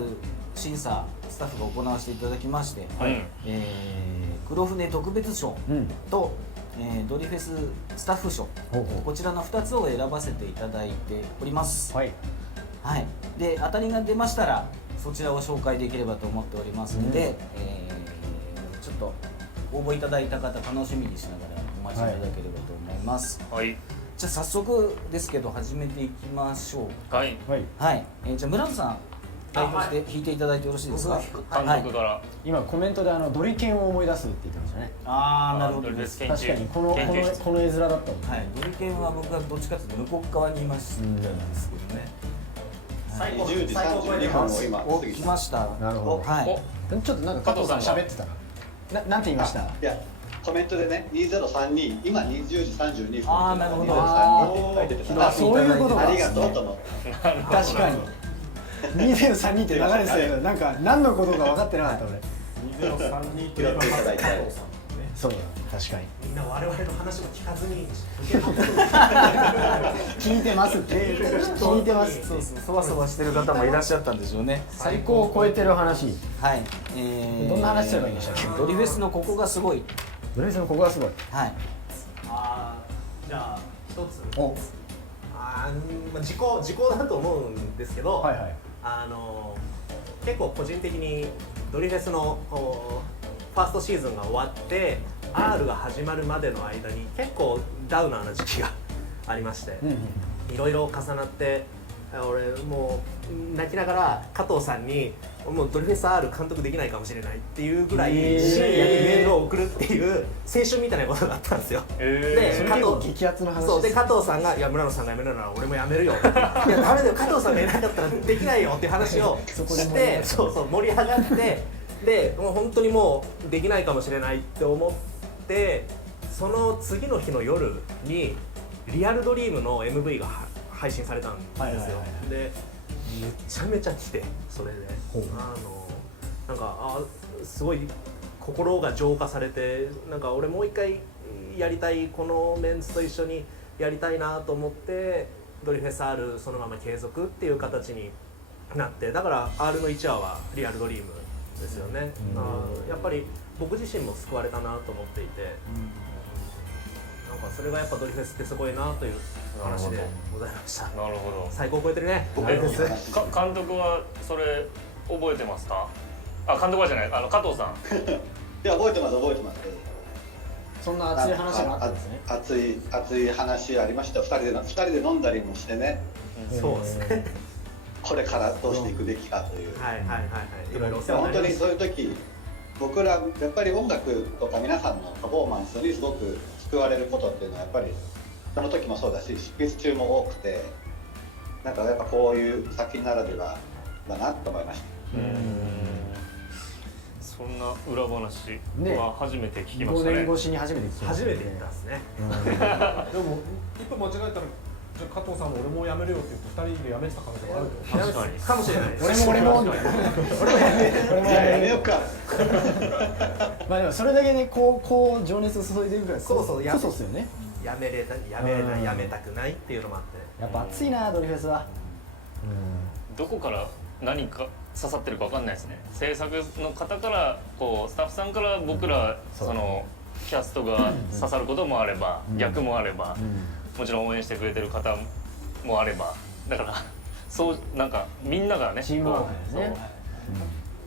審査スタッフが行わせていただきまして、黒船特別賞と、ドリフェススタッフ賞、こちらの2つを選ばせていただいております。はい。はい、で当たりが出ましたらそちらを紹介できればと思っておりますので、ちょっと応募いただいた方楽しみにしながらお待ちいただければと思います。はいじゃあ早速ですけど始めていきましょう。はい、はい。はい、じゃあ村野さん代表して弾いていただいてよろしいですか。監督から、今コメントでドリケンを思い出すって言ってましたね。ああなるほどです。研確かにこの研究室絵面だったもんね。はい、ドリケンは僕はどっちかというと向こう側にいましたんですけどね。最高10時32分を今お過ぎ来ました。なるほどはい。ちょっとなんか加藤さん喋ってたな。なんて言いました？いやコメントでね2032今20時32分あーなるほど2032って書いててあ、そういうことか。ありがとうと思って確かに。2032って流れてたけど、なんか何のことか分かってなかった俺。2032拾っていただいてそうだ、確かに。みんな我々の話も聞かずに受け取ってる。聞いてますって。聞いてます。そうそう、そわそわしてる方もいらっしゃったんでしょうね。最高を超えてる話。はい。どんな話すればいいんでしたっけ？ドリフェスのここがすごい。ドリフェスのここがすごい。はい。じゃあ一つ。お。時効だと思うんですけど、はいはい。結構個人的にドリフェスのファーストシーズンが終わって R が始まるまでの間に結構ダウナーな時期がありまして、いろいろ重なって俺もう泣きながら加藤さんにもうドリフェス R 監督できないかもしれないっていうぐらい深夜にメールを送るっていう青春みたいなことがあったんですよ。でそれ結構激アツの話そうでです加藤さんが「いや村野さんが辞めるなら俺も辞めるよ」いやダメだよ加藤さんがいなかったらできないよっていう話をそこでしてそうそう盛り上がってでもう本当にもうできないかもしれないって思ってその次の日の夜にリアルドリームの MV が配信されたんですよ、はいはいはいはいでめちゃめちゃ来てそれでほうなんかすごい心が浄化されてなんか俺もう一回やりたいこのメンツと一緒にやりたいなと思ってドリフェス R そのまま継続っていう形になってだから R の1話はリアルドリームですよね、やっぱり僕自身も救われたなと思っていて、なんかそれがやっぱドリフェスってすごいなという話でございました。なるほど。最高超えてるね。監督はそれ覚えてますか？あ、監督はじゃない、加藤さん。いや覚えてます覚えてます。そんな熱い話があったんですね。熱い話ありました。二人で飲んだりもしてね。そうですね。これからどうしていくべきかという。はいはいはいはい。いろいろお世でも話になりました。本当にそういう時僕らやっぱり音楽とか皆さんのパフォーマンスにすごく救われることっていうのはやっぱりその時もそうだし執筆中も多くてなんかやっぱこういう作品ならではだなと思いました。そんな裏話ねは初めて聞きまし5たね。年越しに初めて聞きましたね。初めて言ったんですね。でも一歩間違えたらじゃあ加藤さんも俺も辞めるよって言って2人で辞めてた可能性があるってこと確かに。かもしれない。俺もみたいな。俺もやめようか。まあでもそれだけねこう情熱を注いでるからそうそうそうですよね。やめれないやめたくないっていうのもあって。やっぱ熱いなドリフェスは。どこから何か刺さってるかわかんないですね。制作の方からこうスタッフさんから僕らそのキャストが刺さることもあれば、逆もあれば、もちろん応援してくれてる方もあれば、だからそうなんかみんながねチームワークだよね。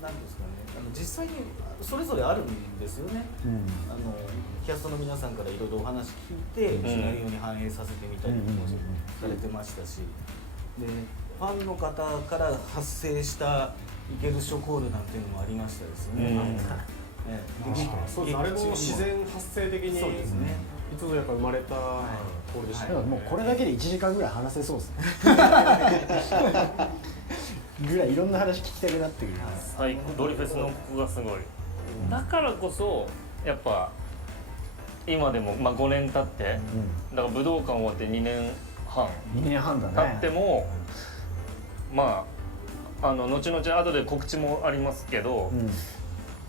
なんですかね実際にそれぞれあるんですよね。キャストの皆さんからいろいろお話聞いて、シナリオに反映させてみたりもされてましたし、でファンの方から発生したイケルショコールなんていうのもありましたですね。そうです。あれも自然発生的にそうですね。いつぞやっぱ生まれたコールでしただからもうこれだけで1時間ぐらい話せそうですね。ぐらいいろんな話聞きたくなってくる。最高ドリフェスのここがすごい。だからこそやっぱ今でも5年経って、だから武道館終わって2年半2年半だね。経ってもまあ後々後で告知もありますけど、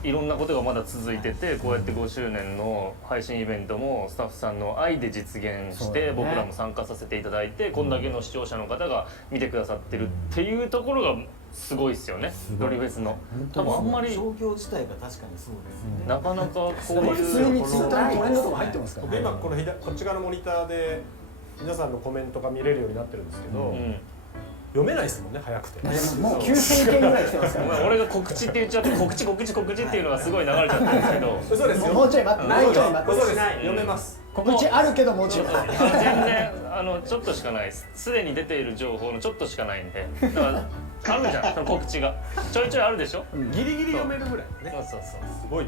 いろんなことがまだ続いてて、こうやって5周年の配信イベントもスタッフさんの愛で実現して、僕らも参加させていただいて、こんだけの視聴者の方が見てくださってるっていうところがすごいですよね、ドリフェスの。多分あんまり状況自体が確かにそうですね。なかなかこう普通いうにツイッターにトレンドとか入ってますから僕今こっち側のモニターで皆さんのコメントが見れるようになってるんですけど、読めないですもんね早くて。もう9000件ぐらい来てますかごめんら。俺が告知って言っちゃって告知っていうのがすごい流れちゃったんですけど嘘ですよ。もうちょい待って。もうちょい待って。嘘です。読めます。告知あるけどもちろん。全然ちょっとしかないです。すでに出ている情報のちょっとしかないんで、だからあるじゃんその告知がちょいちょいあるでしょ。ギリギリ読めるぐらいね。そうすごい。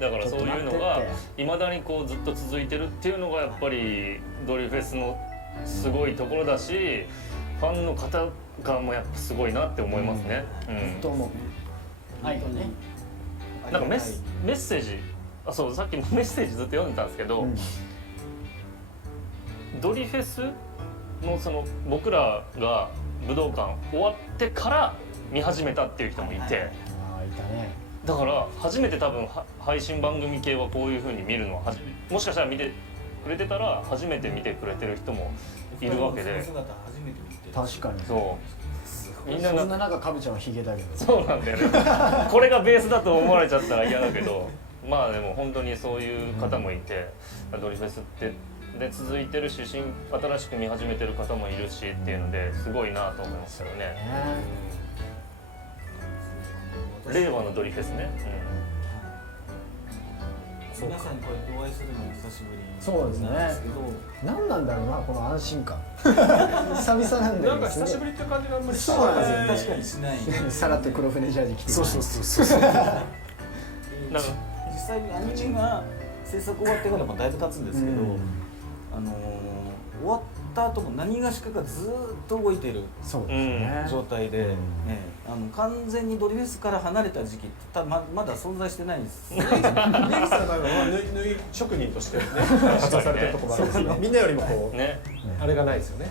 だからそういうのがいまだにこうずっと続いてるっていうのがやっぱりドリフェスのすごいところだし、ファンの方がもうやっぱすごいなって思いますね。と思う。愛がね。なんかメッセージ、そうさっきもメッセージずっと読んでたんですけど、ドリフェスのその僕らが武道館終わってから見始めたっていう人もいて、ああいたね。だから初めて多分配信番組系はこういう風に見るのはもしかしたら見てくれてたら初めて見てくれてる人もいるわけで、確かに。そうみんなそんな中カブちゃんはヒゲだけど。そうなんだよねこれがベースだと思われちゃったら嫌だけど、まあでも本当にそういう方もいて、ドリフェスってで続いてるし新しく見始めてる方もいるしっていうのですごいなと思いますよね。令和のドリフェスね、皆さんにこうやってお会いするのも久しぶりそうですねなんですけど、何なんだろうなこの安心感久々なんだなんかけど久しぶりって感じがあんまりしそうなんですよね確かにしない。さらっと黒船ジャージ着てそうなんか実際にアニメが制作終わってからもだいぶ経つんですけど、うん終わった後も何がしかがずーっと動いてるそうですね状態で、完全にドリフェスから離れた時期ってまだ存在してないんです。ネギさんの場合は縫い職人としてね活動されてるところがあるんですけどみんなよりもこうねあれがないですよね。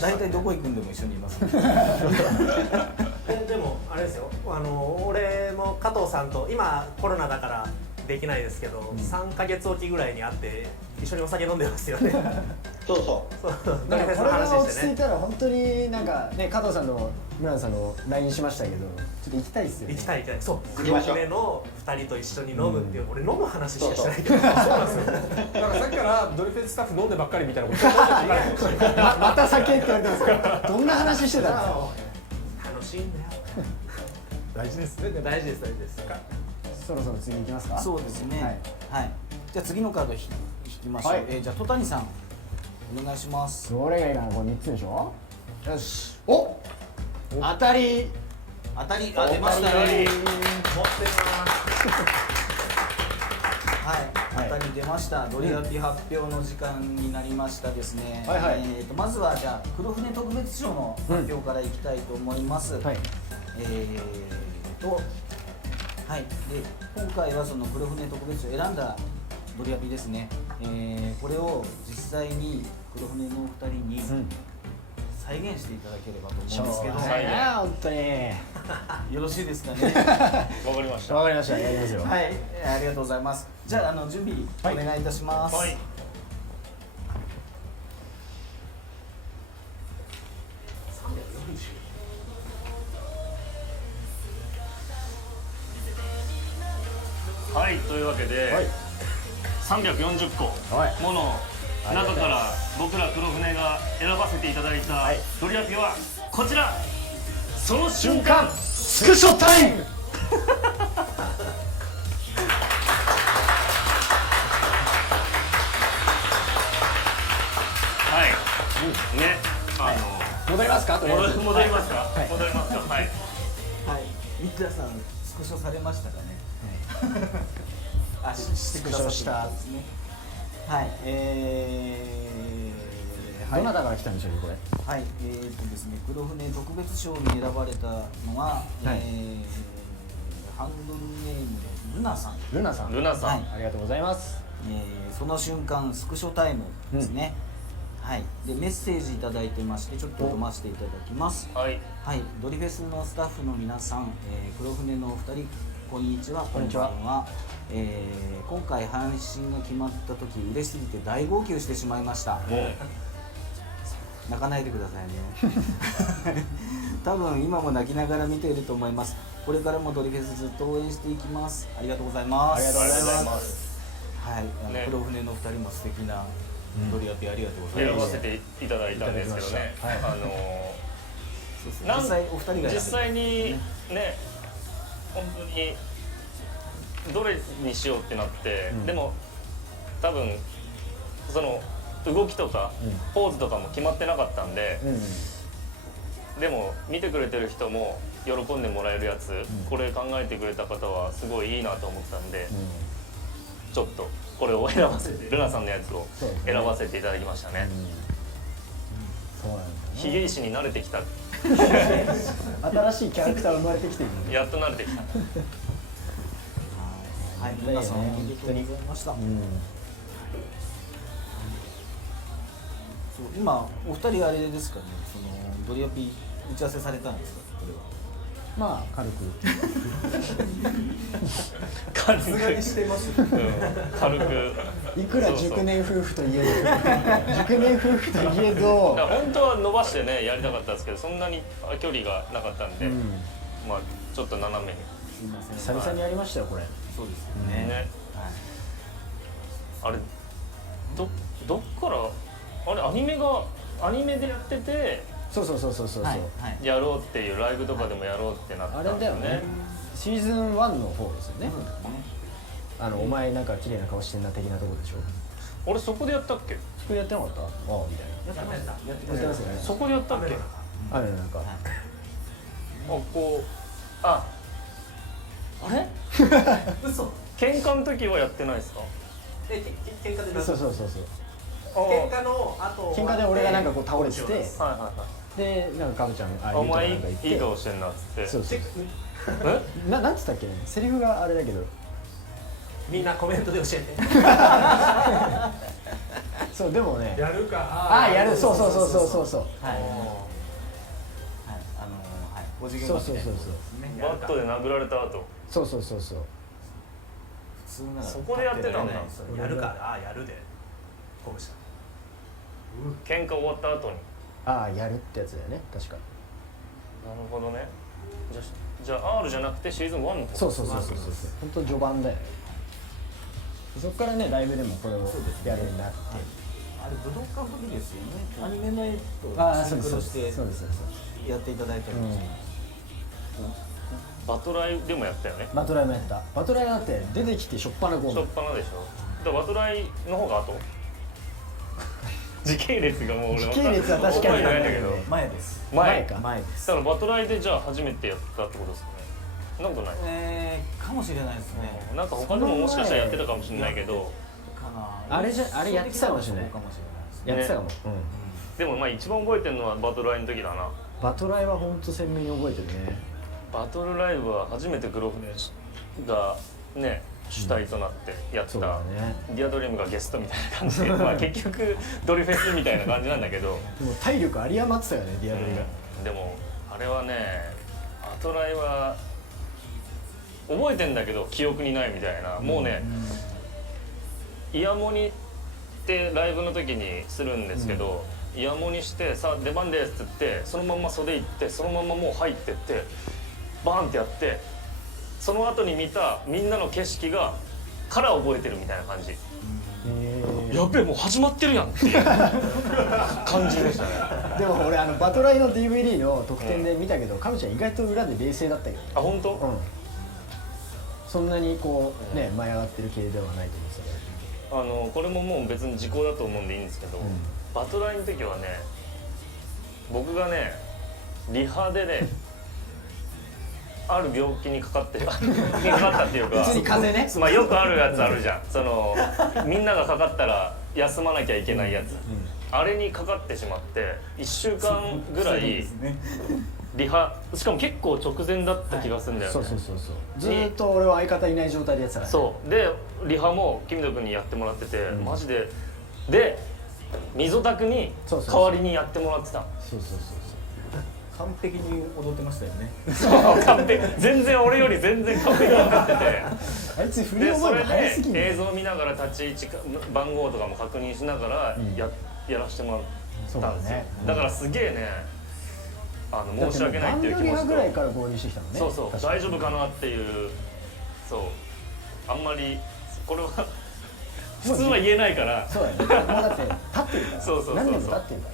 大体どこ行くんでも一緒にいます、ね。でもあれですよ、俺も加藤さんと今コロナだからできないですけど、3ヶ月おきぐらいに会って一緒にお酒飲んでますよね。そうそそうだからこれが落ち着いね。たら本当になんかね加藤さんと村野さんの LINE しましたけどちょっと行きたいですよね行きたい行きたい。そう。行きましょう黒船の2人と一緒に飲むっていう、俺飲む話しかしてないけど。そうなんですよ。だからさっきからドリフェススタッフ飲んでばっかりみたいなこと言ってたじゃないまた酒って言われてますからどんな話してたんですか楽しいんだよ。大事ですね。大事です大事です。そろそろ次行きますかそうですね。はいはい。じゃあ次のカード引きましょう。はいじゃあ戸谷さんお願いします。どれがいいかなこれ3つでしょよしお当たり当たり出ましたね。持ってるはい、当たり出ました。ドリアピ発表の時間になりましたですね。はいはいまずはじゃあ黒船特別賞の発表からいきたいと思います。はいはい、で今回はその黒船特別賞を選んだドリアピですね。これを実際に黒船のお二人に再現していただければと思うんですけど、はい本当によろしいですかね。わかりましたわかりましたやりますよはい、ありがとうございます。じゃあ準備お願いいたします。はいはい、というわけで、340個もの中から僕ら黒船が選ばせていただいたドリアピはこちら、その瞬間スクショタイムはいね、戻りますかとりあえず戻りますか、はい戻りますか、はいはい、三倉さんスクショされましたかね。あ、してくださったんですね。はい、どなたから来たんでしょうこれはい、ですね、黒船特別賞に選ばれたのは、ハンドルネームのルナさん。ルナさんルナさん、はいありがとうございますその瞬間スクショタイムですね。はい、でメッセージいただいてましてちょっと読ませていただきます。はいはい、ドリフェスのスタッフの皆さん、黒船のお二人、こんにちは、こんにちはこんばんは。今回配信が決まった時嬉しすぎて大号泣してしまいました。泣かないでくださいね。多分今も泣きながら見ていると思います。これからもドリフェスずっと応援していきます。ありがとうございます。ありがとうございますありがとうございます。はい、ね黒船のお二人も素敵なドリアピありがとうござい選ます。ばせていただいたんですけどね、いただきまそうですねなん実際お二人が選んで実際にね、本当にどれにしようってなって、でも多分その動きとか、ポーズとかも決まってなかったんで、でも見てくれてる人も喜んでもらえるやつ、これ考えてくれた方はすごいいいなと思ったんで、ちょっとこれを選ばせて、ルナさんのやつを選ばせていただきましたね。そうなんだひげ石に慣れてきた、新しいキャラクター生まれてきてるやっと慣れてきた。はい、皆さんおめでとうございました。そう今お二人あれですかね、そのドリアピ打ち合わせされたんですか、これは。まあ軽く軽くしてます。軽くいくら熟年夫婦といえど熟年夫婦といえどだから本当は伸ばしてねやりたかったんですけど、そんなに距離がなかったんで、まあちょっと斜めにすみません。久々にやりましたよこれそうですよね。ね、あれどっからあれアニメでやっててそうはいはい。やろうっていうライブとかでもやろうってなったあんですよね。れだよねシーズン1の方ですよねそうですね。お前なんか綺麗な顔してんな的なとこでしょ。俺そこでやったっけ？そこでやってなかった？ああみたいな。やってやってますよね。そこでやったっけ？あれなんかこうあれ嘘。喧嘩の時はやってないですか？喧嘩でそうそうそうそう。喧嘩の後喧嘩で俺がなんかこう倒れてて、はいはいはいでなんかカブちゃんお前言うとかなんか言いいって、顔してんなっつってそうそう。えなんつったっけね。セリフがあれだけど。みんなコメントで教えてそうでもね。やるかああやる。そうそうそうそうそうそう。はい。はい。5次元そうそうそうそう。バットで殴られた後そうそうそうそう。普通ならそこでやってたんだやるかああやるでこうした喧嘩終わった後にああやるってやつだよね確か。なるほどねじゃあ R じゃなくてシーズン1の方そうそうそうそうそう。本当序盤だよね。そっからねライブでもこれをやるようになって。あれ武道館の時ですよね。アニメの絵とああシンそうですそうですクロしてそうです。やっていただいたりもします。バトライでもやったよねバトライもやった。バトライだって出てきてしょっぱなゴしょっム。ぱなでしょだからバトライの方が後時系列がもう俺時系列は確かに覚えてないんだけど前です。前か。前です。だからバトライでじゃあ初めてやったってことですかねそんなことないかもしれないですね。なんか他でももしかしたらやってたかもしれないけどかな。あれやってたかもしれない。かもしれないですね。やってたかも。でもまあ一番覚えてるのはバトルライの時だなバトライは本当鮮明に覚えてるね。バトルライブは初めて黒船がね主体となってやった、そうだね。ディアドリームがゲストみたいな感じでまあ結局ドリフェスみたいな感じなんだけどでも体力有り余ってたよねディアドリが。でもあれはねバトライは覚えてんだけど記憶にないみたいな、もうね、イヤモニってライブの時にするんですけど、イヤモニしてさあ出番ですって言ってそのまんま袖行ってそのまんまもう入ってってバーンってやってその後に見たみんなの景色がから覚えてるみたいな感じ、やべえもう始まってるやんっていう感じでしたねでも俺バトライの DVD の特典で見たけど、カブちゃん意外と裏で冷静だったけどね。あ本当、そんなにこうね舞い上がってる系ではないと思うんですよ。これももう別に時効だと思うんでいいんですけど、バトライの時はね僕がねリハでねある病気にかかってかかったっていうか普通に風邪ね。まあよくあるやつあるじゃんそのみんながかかったら休まなきゃいけないやつ、あれにかかってしまって1週間ぐらいリハしかも結構直前だった気がするんだよね、そうそうそうそう。ずーっと俺は相方いない状態でやってたからね。そうでリハも君野君にやってもらってて、マジで溝田君にそうそうそう代わりにやってもらってたそうそうそう完璧に踊ってましたよね。そう完璧全然俺より全然完璧になっててそう。あいつ振りでそれ覚えるの早すぎんだよ。で映像見ながら立ち位置番号とかも確認しながらやらせてもらったんですよ、だからすげえね申し訳ないっていう気持ちとバンドリハぐらいから合流してきたのね。そうそう確かに大丈夫かなっていうそうあんまりこれは普通は言えないからそうだよね。もうだって立ってるから。そうそうそうそう何年も立ってるか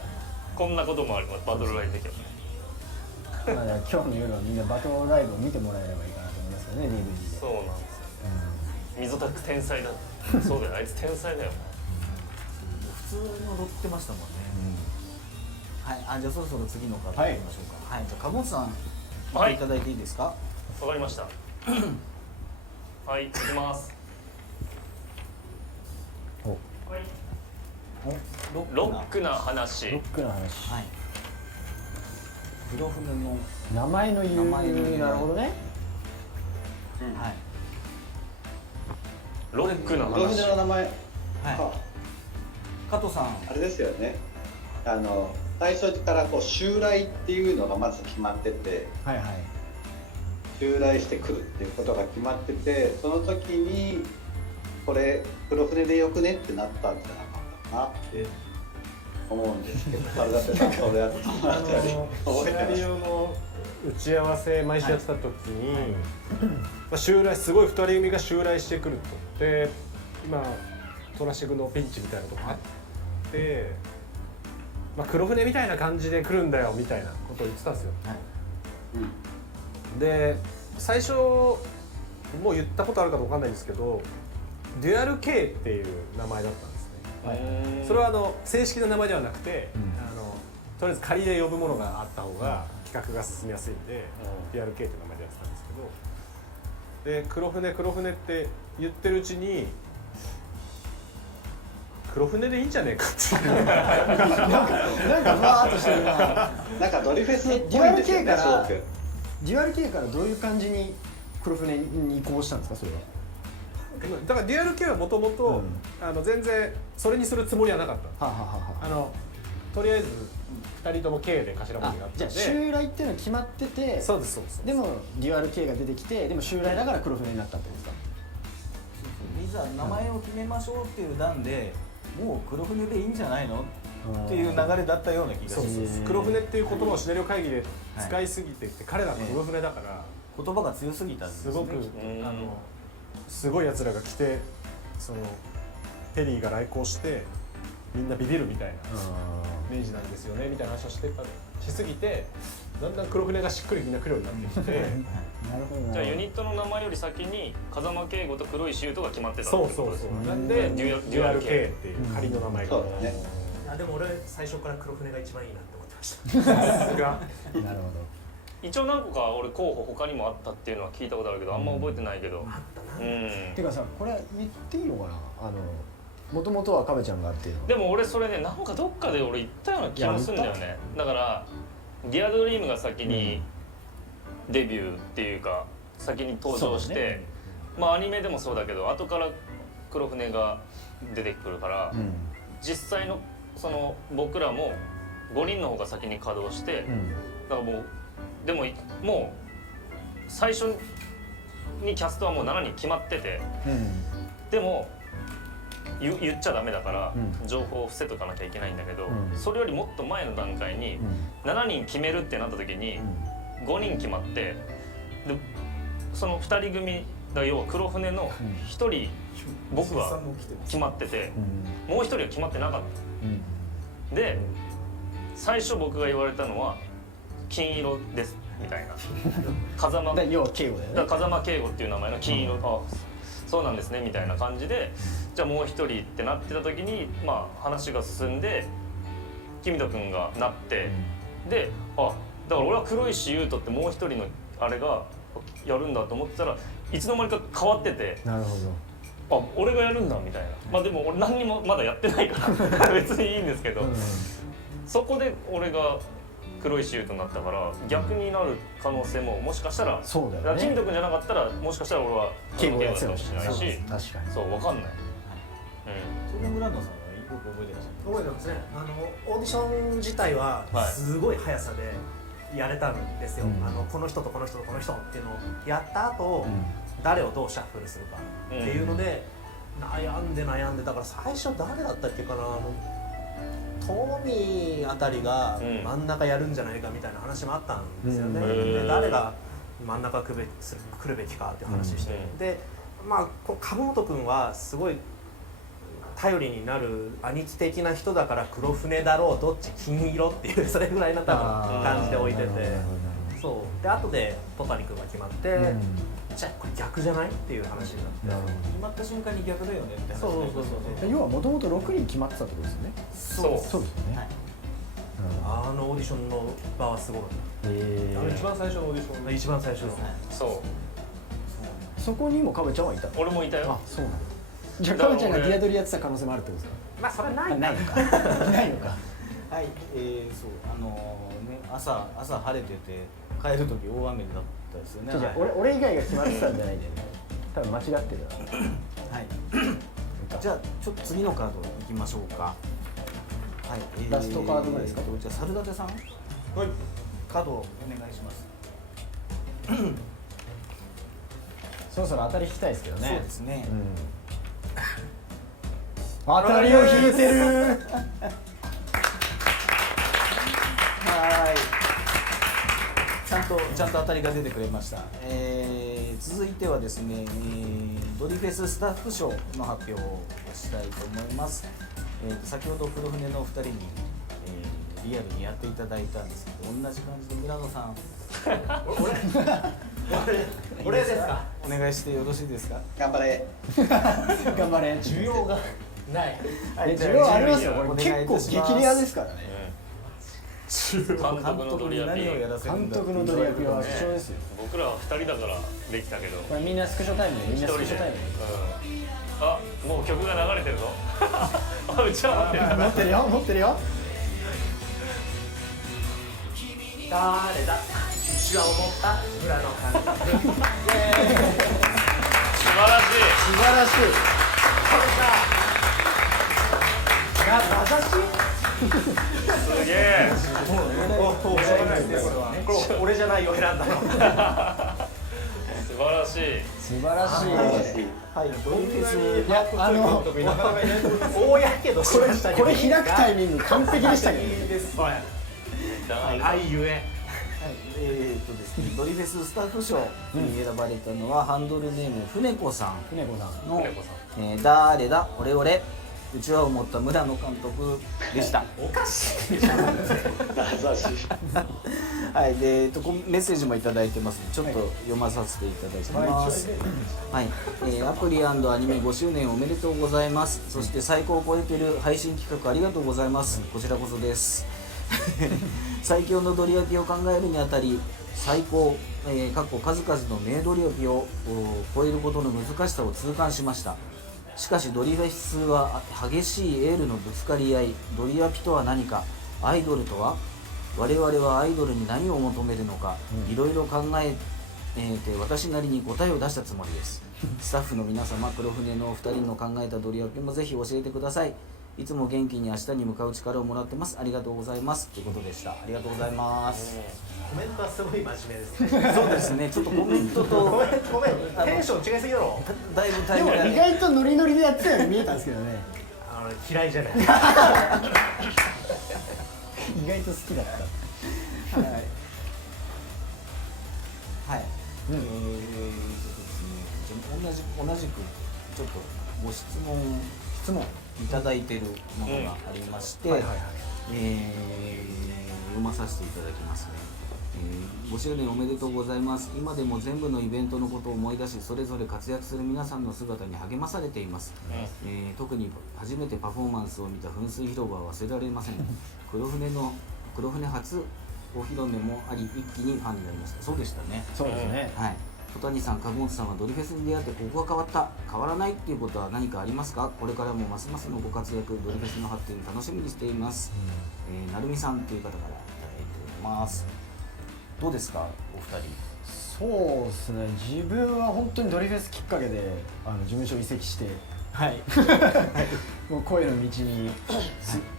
こんなこともありますバトルライン的にはねら。まあ今日の夜はみんなバトルライブを見てもらえればいいかなと思いますよね DVD で。そうなんですよ溝田天才だそうだよあいつ天才だよ普通に踊ってましたもんね。はい。じゃあそろそろ次の方行きましょうか。はい。じゃあ鴨本さんはいいただいていいですか。わかりましたはい行きますおはいロロックな話ロックの話。はい。黒船の名前の由名前の由来なるほどね。はい。ロックな黒船話の名前、はい。加藤さん。あれですよね。最初からこう襲来っていうのがまず決まってて、はいはい。襲来してくるっていうことが決まってて、その時にこれ黒船でよくねってなったんじゃなかったかなって思うんですけど、春舘さんそれやってもらったりシナリオの打ち合わせ毎週やってた時に、襲来すごい2人組が襲来してくるとで今トラシグのピンチみたいなとこあって、黒船みたいな感じで来るんだよみたいなことを言ってたんですよ。で最初もう言ったことあるかわかんないんですけどデュアル K っていう名前だったんですね。それは正式な名前ではなくて、とりあえず仮で呼ぶものがあった方が企画が進みやすいんで、デュアル K って名前でやってたんですけど、で黒船って言ってるうちに黒船でいいんじゃねえかっていうなんかバーっとしてるな。なんかドリフェスっぽいんですよね、すごく。デュアル K からどういう感じに黒船に移行したんですか、それは。だからデュアル K はもともと全然それにするつもりはなかった。はははとりあえず2人とも K で頭文字があっじゃあたんで。襲来っていうのは決まってて、そうですそうです。でもデュアル K が出てきて、でも襲来だから黒船になったってことですか。いざ名前を決めましょうっていう段でもう黒船でいいんじゃないのっていう流れだったような気がしそうます。そう黒船っていう言葉をシナリオ会議で使いすぎてって、彼らが黒船だから言葉が強すぎたんですね。すごくすごいやつらが来て、ペリーが来航してみんなビビるみたいなイメージなんですよねみたいな話をしすぎて、だんだん黒船がしっくりみんな来るようになってきてなるほど。じゃあユニットの名前より先に風間圭吾と黒いシュートが決まってたってそうことですね。なんでデュアル K っていう仮の名前が。そうだね。でも俺最初から黒船が一番いいなって思ってました。さすが。なるほ一応何個か俺候補他にもあったっていうのは聞いたことあるけど、あんま覚えてないけど。あったな。ど。てかさ、これ言っていいのかな。もともとはカベちゃんがっていうの。でも俺それね、なんかどっかで俺言ったような気がするんだよね。だからディアドリームが先にデビューっていうか先に登場して、まあアニメでもそうだけど後から黒船が出てくるから、実際のその僕らも5人の方が先に稼働して、だからもうでももう最初にキャストはもう7人決まってて、でも言っちゃダメだから情報を伏せとかなきゃいけないんだけど、それよりもっと前の段階に7人決めるってなった時に5人決まって、でその2人組だ、要は黒船の1人僕は決まってて、もう1人は決まってなかった。で最初僕が言われたのは金色ですみたいな風間要は敬語だよね。だから風間圭吾っていう名前の金色、あそうなんですねみたいな感じで、じゃあもう一人ってなってた時に、まあ話が進んで君人君がなって、でだから俺は黒石優斗ってもう一人のあれがやるんだと思ってたらいつの間にか変わってて、なるほど。俺がやるんだみたいな。まあでも俺何にもまだやってないから別にいいんですけど、そこで俺が黒いシュートになったから逆になる可能性ももしかしたら、そうだよね。君人君じゃなかったらもしかしたら俺は敬語やってたかもしれないし、確かに。そう分かんない。それ村野さんはよく覚えてらっしゃる。覚えてますね。オーディション自体はすごい速さでやれたんですよ。この人とこの人とこの人っていうのをやった後、誰をどうシャッフルするかっていうので悩んでだから最初誰だったっけかな、トミーあたりが真ん中やるんじゃないかみたいな話もあったんですよね。で誰が真ん中来るべきかっていう話して、でまあ株本君はすごい頼りになる兄貴的な人だから黒船だろうどっち金色っていうそれぐらいの多分感じで置いてて、そうで後で戸谷君が決まって、じゃあこれ逆じゃないっていう話になって、決まった瞬間に逆だよねみたいな。そう要はもともと6人決まってたってことですよね。そうそうですよね。オーディションの場はすごかった。一番最初のオーディション一番最初のそうそこにもカベちゃんはいた。俺もいたよ。そうなんだ。じゃあカベちゃんがディアドリやってた可能性もあるってことですか。まあそれはないないのか。ないのか。はい、そうね朝晴れてて帰る時大雨だったですよね。じゃあ俺以外が決まってたんじゃないんだよね。多分間違ってるな。はい。じゃあちょっと次のカードいきましょうか。はい。ラストカードぐらいですか。じゃあ猿舘さん。はい。カードをお願いします。そろそろ当たり引きたいですけどね。そうですね。当たりを引いてる。はい。ちゃんと当たりが出てくれました。続いてはですね、ドリフェススタッフ賞の発表をしたいと思います。先ほど黒船のお二人に、リアルにやっていただいたんですけど、同じ感じで村野さん。い俺ですか。お願いしてよろしいですか。頑張れ。頑張れ。需要がない。需要ありますよ。これお願いい結構たします激レアですからね。監督のドリアピ何をやらせるんだ監督のドリアピは貴重ですよ。僕らは2人だからできたけどこれみんなスクショタイムで、みんなス一人で、クショタイムで。あ、もう曲が流れてるぞあ、うちは待ってる持ってるよ、持ってるよ。誰だ。うちは思った村の監督。素晴らしい素晴らしい。名指し？すげえこれ俺じゃないよ選んだの。素晴らしい素晴らしい。はい、ドリフェス。いや、大やけどしましたけど。これ開くタイミング完璧でしたけどね。愛ゆえ。ですね、ドリフェススタッフ賞に選ばれたのは、ハンドルネーム船子さん船子さん。の船子さ誰だ俺俺うちわを持った村野監督でした。おかしい。優しい。はい、でメッセージもいただいてますのでちょっと読まさせていただきます。はい、アプリ&アニメ5周年おめでとうございます。そして最高を超えてる配信企画ありがとうございます。こちらこそです。最強のドリアピを考えるにあたり最高、数々の名ドリアピを超えることの難しさを痛感しました。しかしドリフェスは激しいエールのぶつかり合い。ドリアピとは何か、アイドルとは、我々はアイドルに何を求めるのか、いろいろ考えて私なりに答えを出したつもりです。スタッフの皆様、黒船のお二人の考えたドリアピもぜひ教えてください。いつも元気に明日に向かう力をもらってます。ありがとうございますということでした。ありがとうございます。コメントはすごい真面目ですね。そうですね、ちょっとコメントとごめんテンション違いすぎだろ。だいぶタイでもムラグ意外とノリノリでやってたように見えたんですけどね。嫌いじゃない。意外と好きだった。はい。はい。ですね。同じくちょっとご質問いただいているものがありまして、読まさせていただきますね。5周年おめでとうございます。今でも全部のイベントのことを思い出し、それぞれ活躍する皆さんの姿に励まされています。特に初めてパフォーマンスを見た噴水広場は忘れられません。黒船初お披露目もあり、一気にファンになりました。そうでしたね。そうですね。はい。小谷さん、籠本さんはドリフェスに出会ってここが変わった、変わらないっていうことは何かありますか？これからもますますのご活躍、ドリフェスの発展楽しみにしています。なるみさんという方からいただいております。どうですか、お二人？そうですね。自分は本当にドリフェスきっかけで事務所移籍して、はい。もう声の道に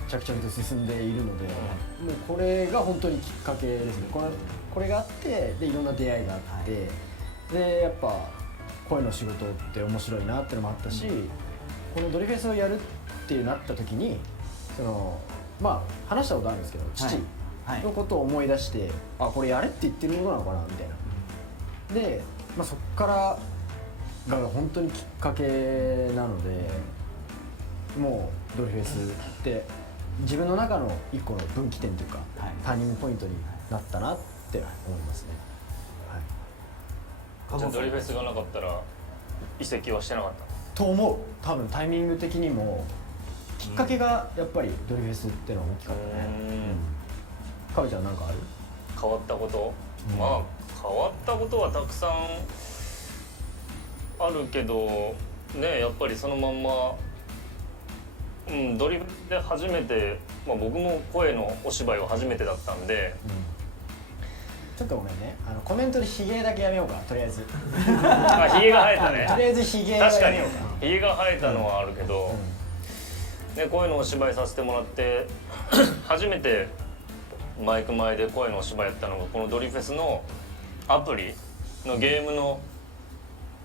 着々と進んでいるので、もうこれが本当にきっかけですね。これがあって、でいろんな出会いがあって、でやっぱ声の仕事って面白いなってのもあったし、このドリフェスをやるってなった時に話したことあるんですけど、父のことを思い出して、これやれって言ってることなのかなみたいな。で、そっからが本当にきっかけなので、もうドリフェスって自分の中の一個の分岐点というか、ターニングポイントになったなって思いますね。じゃあドリフェスがなかったら移籍はしてなかった？と思う。多分タイミング的にもきっかけがやっぱりドリフェスっていうのは大きかったね。かべちゃんなんかある？変わったこと、変わったことはたくさんあるけどね、やっぱりそのまんま、ドリフェスで初めて、僕も声のお芝居は初めてだったんで、ちょっとごめんね、コメントでヒゲだけやめようか、とりあえず。ヒゲが生えたね。とりあえずヒゲは確かにやめようか。ヒゲが生えたのはあるけど、声のお芝居させてもらって初めてマイク前で声のお芝居やったのがこのドリフェスのアプリのゲームの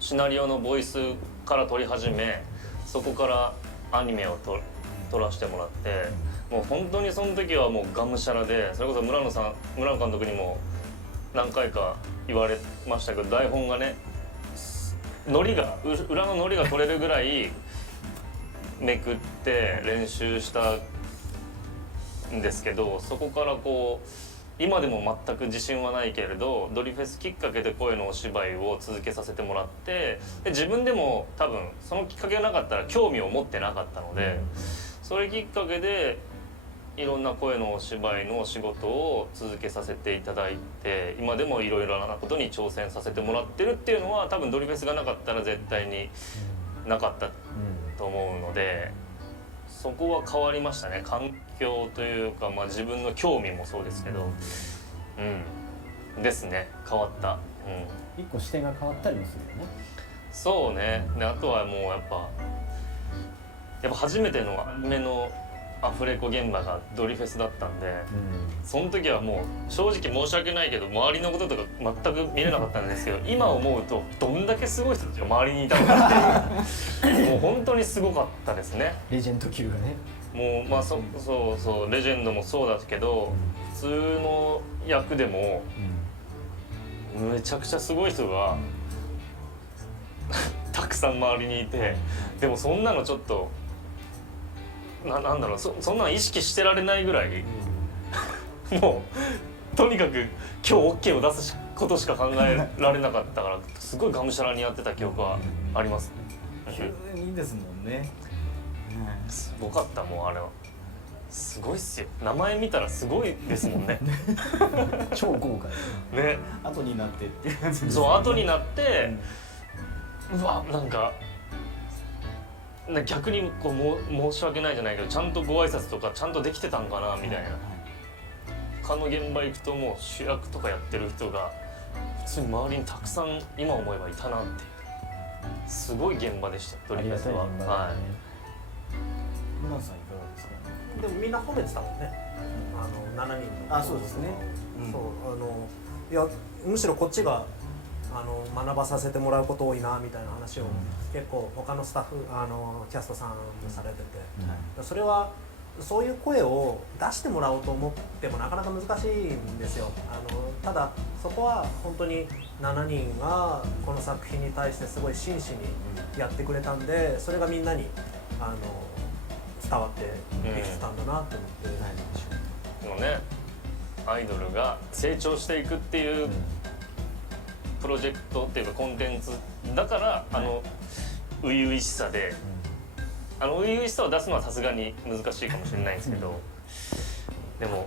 シナリオのボイスから撮り始め、そこからアニメを撮らせてもらって、もう本当にその時はもうがむしゃらで、それこそ村野監督にも何回か言われましたけど、台本がね裏のノリが取れるぐらいめくって練習したんですけど、そこからこう今でも全く自信はないけれどドリフェスきっかけで声のお芝居を続けさせてもらって、で自分でも多分そのきっかけがなかったら興味を持ってなかったので、それきっかけでいろんな声のお芝居のお仕事を続けさせていただいて、今でもいろいろなことに挑戦させてもらってるっていうのは多分ドリフェスがなかったら絶対になかったと思うので、そこは変わりましたね。環境というか、まあ、自分の興味もそうですけど、ですね、変わった。一個視点が変わったりもするよね。そうね。であとはもうやっぱ初めてのアニメのアフレコ現場がドリフェスだったんで、その時はもう正直申し訳ないけど周りのこととか全く見れなかったんですけど、今思うとどんだけすごい人たちが周りにいたのかっていうもう本当にすごかったですね。レジェンド級がね。もうまあそうレジェンドもそうだけど、普通の役でもめちゃくちゃすごい人がたくさん周りにいて、でもそんなのちょっとなんだろう、そんなの意識してられないぐらいもうとにかく今日 OK を出すことしか考えられなかったからすごいがむしゃらにやってた記憶はありますね。急にですもんね。すごかった。もうあれはすごいっすよ。名前見たらすごいですもんね。超豪華ね。後になってっていう感じですね。そう後になって、うわなんか逆にこう申し訳ないじゃないけどちゃんとご挨拶とかちゃんとできてたんかなみたいな。他の現場行くともう主役とかやってる人が普通に周りにたくさん今思えばいたなっていうすごい現場でしたドリフェスは。はい。皆さんいかがですか。でもみんな褒めてたもんね、7人の。そうですね。そういやむしろこっちが学ばさせてもらうこと多いなみたいな話を結構他のスタッフキャストさんもされてて、それはそういう声を出してもらおうと思ってもなかなか難しいんですよ。ただそこは本当に7人がこの作品に対してすごい真摯にやってくれたんで、それがみんなに伝わってできてたんだなと思って、のねアイドルが成長していくっていうプロジェクトっていうかコンテンツだから初々しさで、初々しさを出すのはさすがに難しいかもしれないんですけど、でも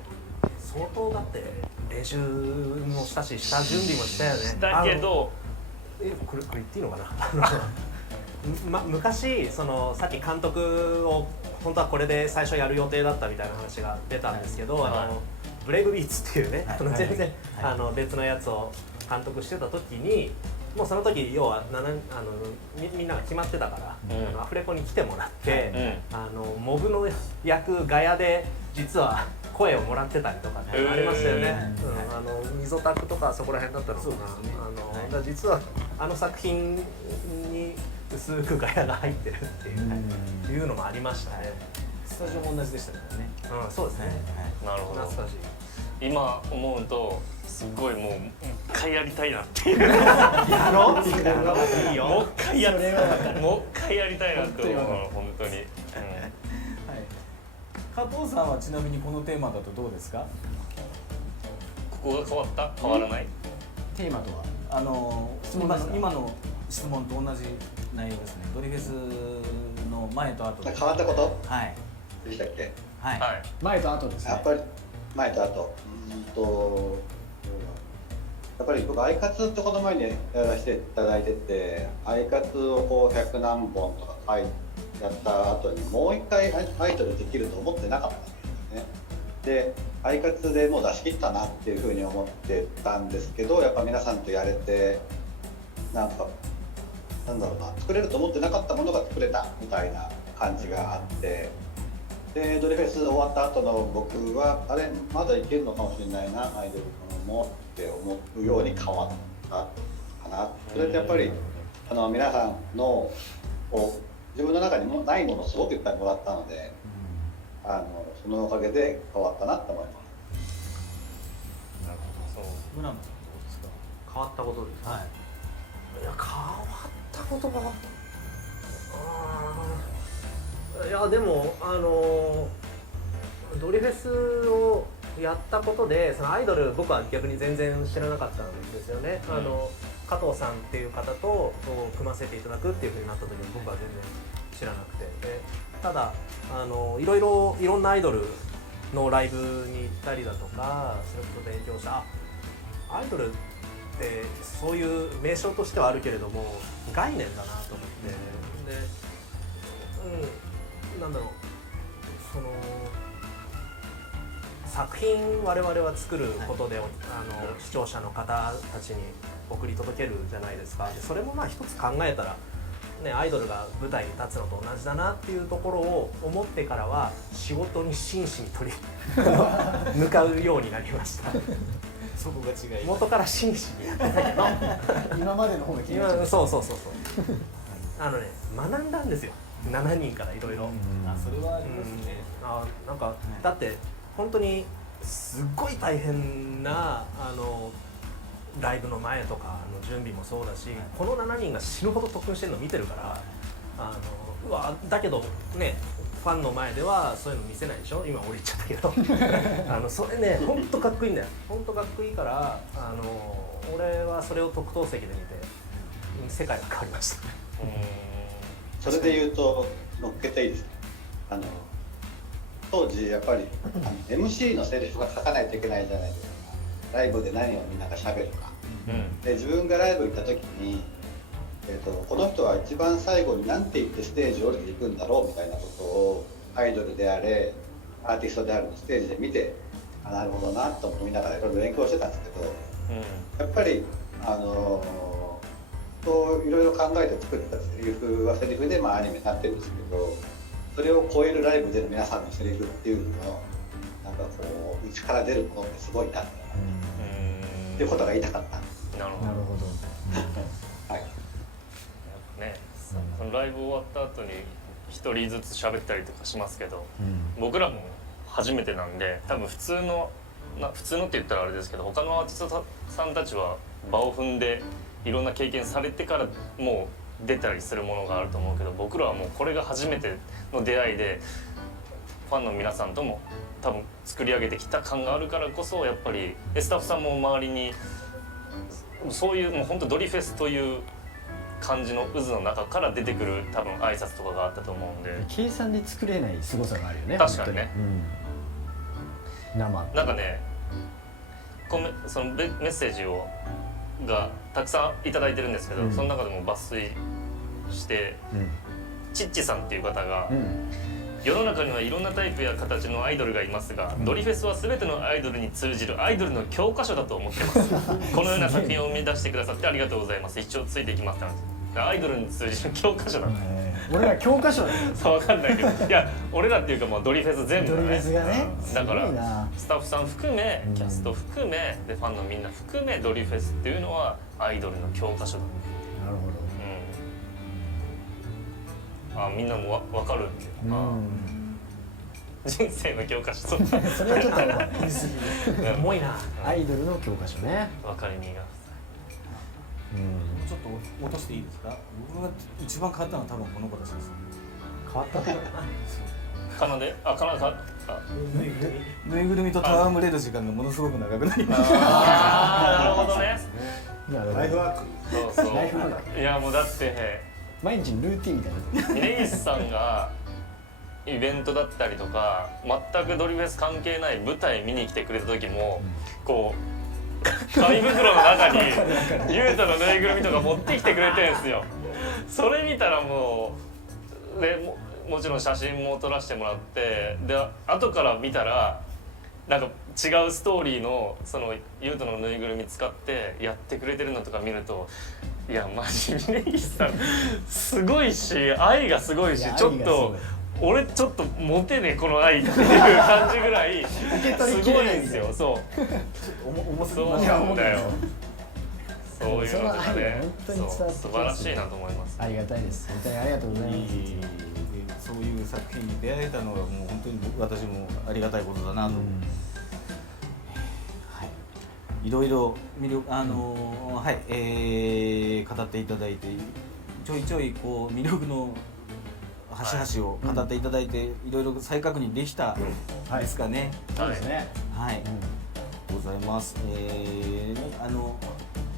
相当だって練習もしたし下準備もしたよね。だけどこれ言っていいのかな。昔さっき監督を本当はこれで最初やる予定だったみたいな話が出たんですけど、ブレイブビーツっていうね、全然別のやつを監督してた時にもうその時要はみんなが決まってたから、アフレコに来てもらって、モブの役ガヤで実は声をもらってたりとかってありましたよね。溝タクとかそこら辺だったのかな。だから実は作品に薄くガヤが入ってるっていうのもありましたね。スタジオも同じでしたからね。そうですね。なるほど。懐かしい。今思うとすごいもう一回やりたいなっていう。やろう。いいよ。もう一回やりたいなって思うの本当に。加藤さんはちなみにこのテーマだとどうですか。ここが変わった？変わらない？テーマとは今の質問と同じ内容ですね。ドリフェスの前と後で変わったことはいでしたっけ。はい、前と後ですね。やっぱり前と後やっぱり僕アイカツってこの前にやらせていただいてて、アイカツをこう100何本とかやった後にもう一回アイドルできると思ってなかったんですね。でアイカツでもう出し切ったなっていうふうに思ってたんですけど、やっぱ皆さんとやれてなんだろうな、作れると思ってなかったものが作れたみたいな感じがあって、でドリフェス終わった後の僕はあれまだいけるのかもしれないなアイドルもって思うように変わったかな。それってやっぱり皆さんの自分の中にもないものをすごくいっぱいもらったので、そのおかげで変わったなと思います。なるほど。村野さんどうですか。変わったことですか。はい。いや変わったことがいやでもドリフェスをやったことでそのアイドル僕は逆に全然知らなかったんですよね、加藤さんっていう方と組ませていただくっていう風になった時に僕は全然知らなくて、でただいろんなアイドルのライブに行ったりだとかそれこそ勉強したアイドルってそういう名称としてはあるけれども概念だなと思ってで、なんだろうその作品我々は作ることで、視聴者の方たちに送り届けるじゃないですか。でそれもまあ一つ考えたら、ね、アイドルが舞台に立つのと同じだなっていうところを思ってからは仕事に真摯に向かうようになりました。そこが違い。元から真摯にやってたけど今までの方が気になっちゃう。そう学んだんですよ、7人からいろいろ。それはありますね。なんかだって本当にすっごい大変なライブの前とかの準備もそうだし、この7人が死ぬほど特訓してるの見てるからうわだけどねファンの前ではそういうの見せないでしょ。今俺言っちゃったけどそれね本当かっこいいんだよ。本当かっこいいから俺はそれを特等席で見て世界が変わりました。それで言うと乗っけていいですか。当時やっぱりMC のセリフが書かないといけないじゃないですか。ライブで何をみんなが喋るか、で自分がライブ行った時に、この人は一番最後に何て言ってステージを降りていくんだろうみたいなことをアイドルであれアーティストであるのステージで見てなるほどなと思いながらいろいろ勉強してたんですけど、やっぱりいろいろ考えて作ったセリフはセリフでアニメになってるんですけど、それを超えるライブでの皆さんのセリフっていうのをなんかこう内から出るものってすごいなっていうことが言いたかった。なるほど。はい。ね、そのライブ終わった後に一人ずつ喋ったりとかしますけど、僕らも初めてなんで多分普通のって言ったらあれですけど他のアーティストさんたちは場を踏んでいろんな経験されてからもう出たりするものがあると思うけど、僕らはもうこれが初めての出会いでファンの皆さんとも多分作り上げてきた感があるからこそやっぱりスタッフさんも周りにそういうもう本当ドリフェスという感じの渦の中から出てくる多分挨拶とかがあったと思うんで、計算で作れない凄さがあるよね。確かにね、生なんかねそのメッセージがたくさんいただいてるんですけど、その中でも抜粋して、チッチさんっていう方が、世の中にはいろんなタイプや形のアイドルがいますが、ドリフェスは全てのアイドルに通じるアイドルの教科書だと思ってますこのような作品を生み出してくださってありがとうございます、一生ついていきますってアイドルに通じる教科書だって、俺ら教科書だよ。そう分かんないけど、いや俺らっていうかもうドリフェス全部だね。ドリフェスがね、だからすごいな。スタッフさん含めキャスト含めでファンのみんな含めドリフェスっていうのはアイドルの教科書だ。なるほど。みんなも分かるっていうか、人生の教科書それはちょっと言い過ぎる。重いな。アイドルの教科書ね。分かりみがちょっと落としていいですか。僕が一番変わったのは多分この子たちです。変わったんだよかなでぬいぐるみと戯れる時間がものすごく長くなりました。なるほどね。ライフワーク。そうそうライフワーク。いやもうだって毎日のルーティンみたいな。峯岸さんがイベントだったりとか全くドリフェス関係ない舞台見に来てくれた時もこう紙袋の中にゆうたのぬいぐるみとか持ってきてくれてるんですよ。それ見たらもうもちろん写真も撮らせてもらって、で後から見たらなんか違うストーリーのそのゆうたのぬいぐるみ使ってやってくれてるのとか見ると、いやマジ峯岸さんすごいし愛がすごいし、ちょっと俺ちょっとモテねこの愛っていう感じぐらいすごいんですよ。そうそうなんだよ。そういうのとかね、素晴らしいなと思います。ありがたいです。本当にありがとうございます。そういう作品に出会えたのはもう本当に私もありがたいことだなと。いろいろ魅力語っていただいてちょいちょいこう魅力の端々を語っていただいて、いろいろ再確認できたですかね。そうですね。はい、ございます。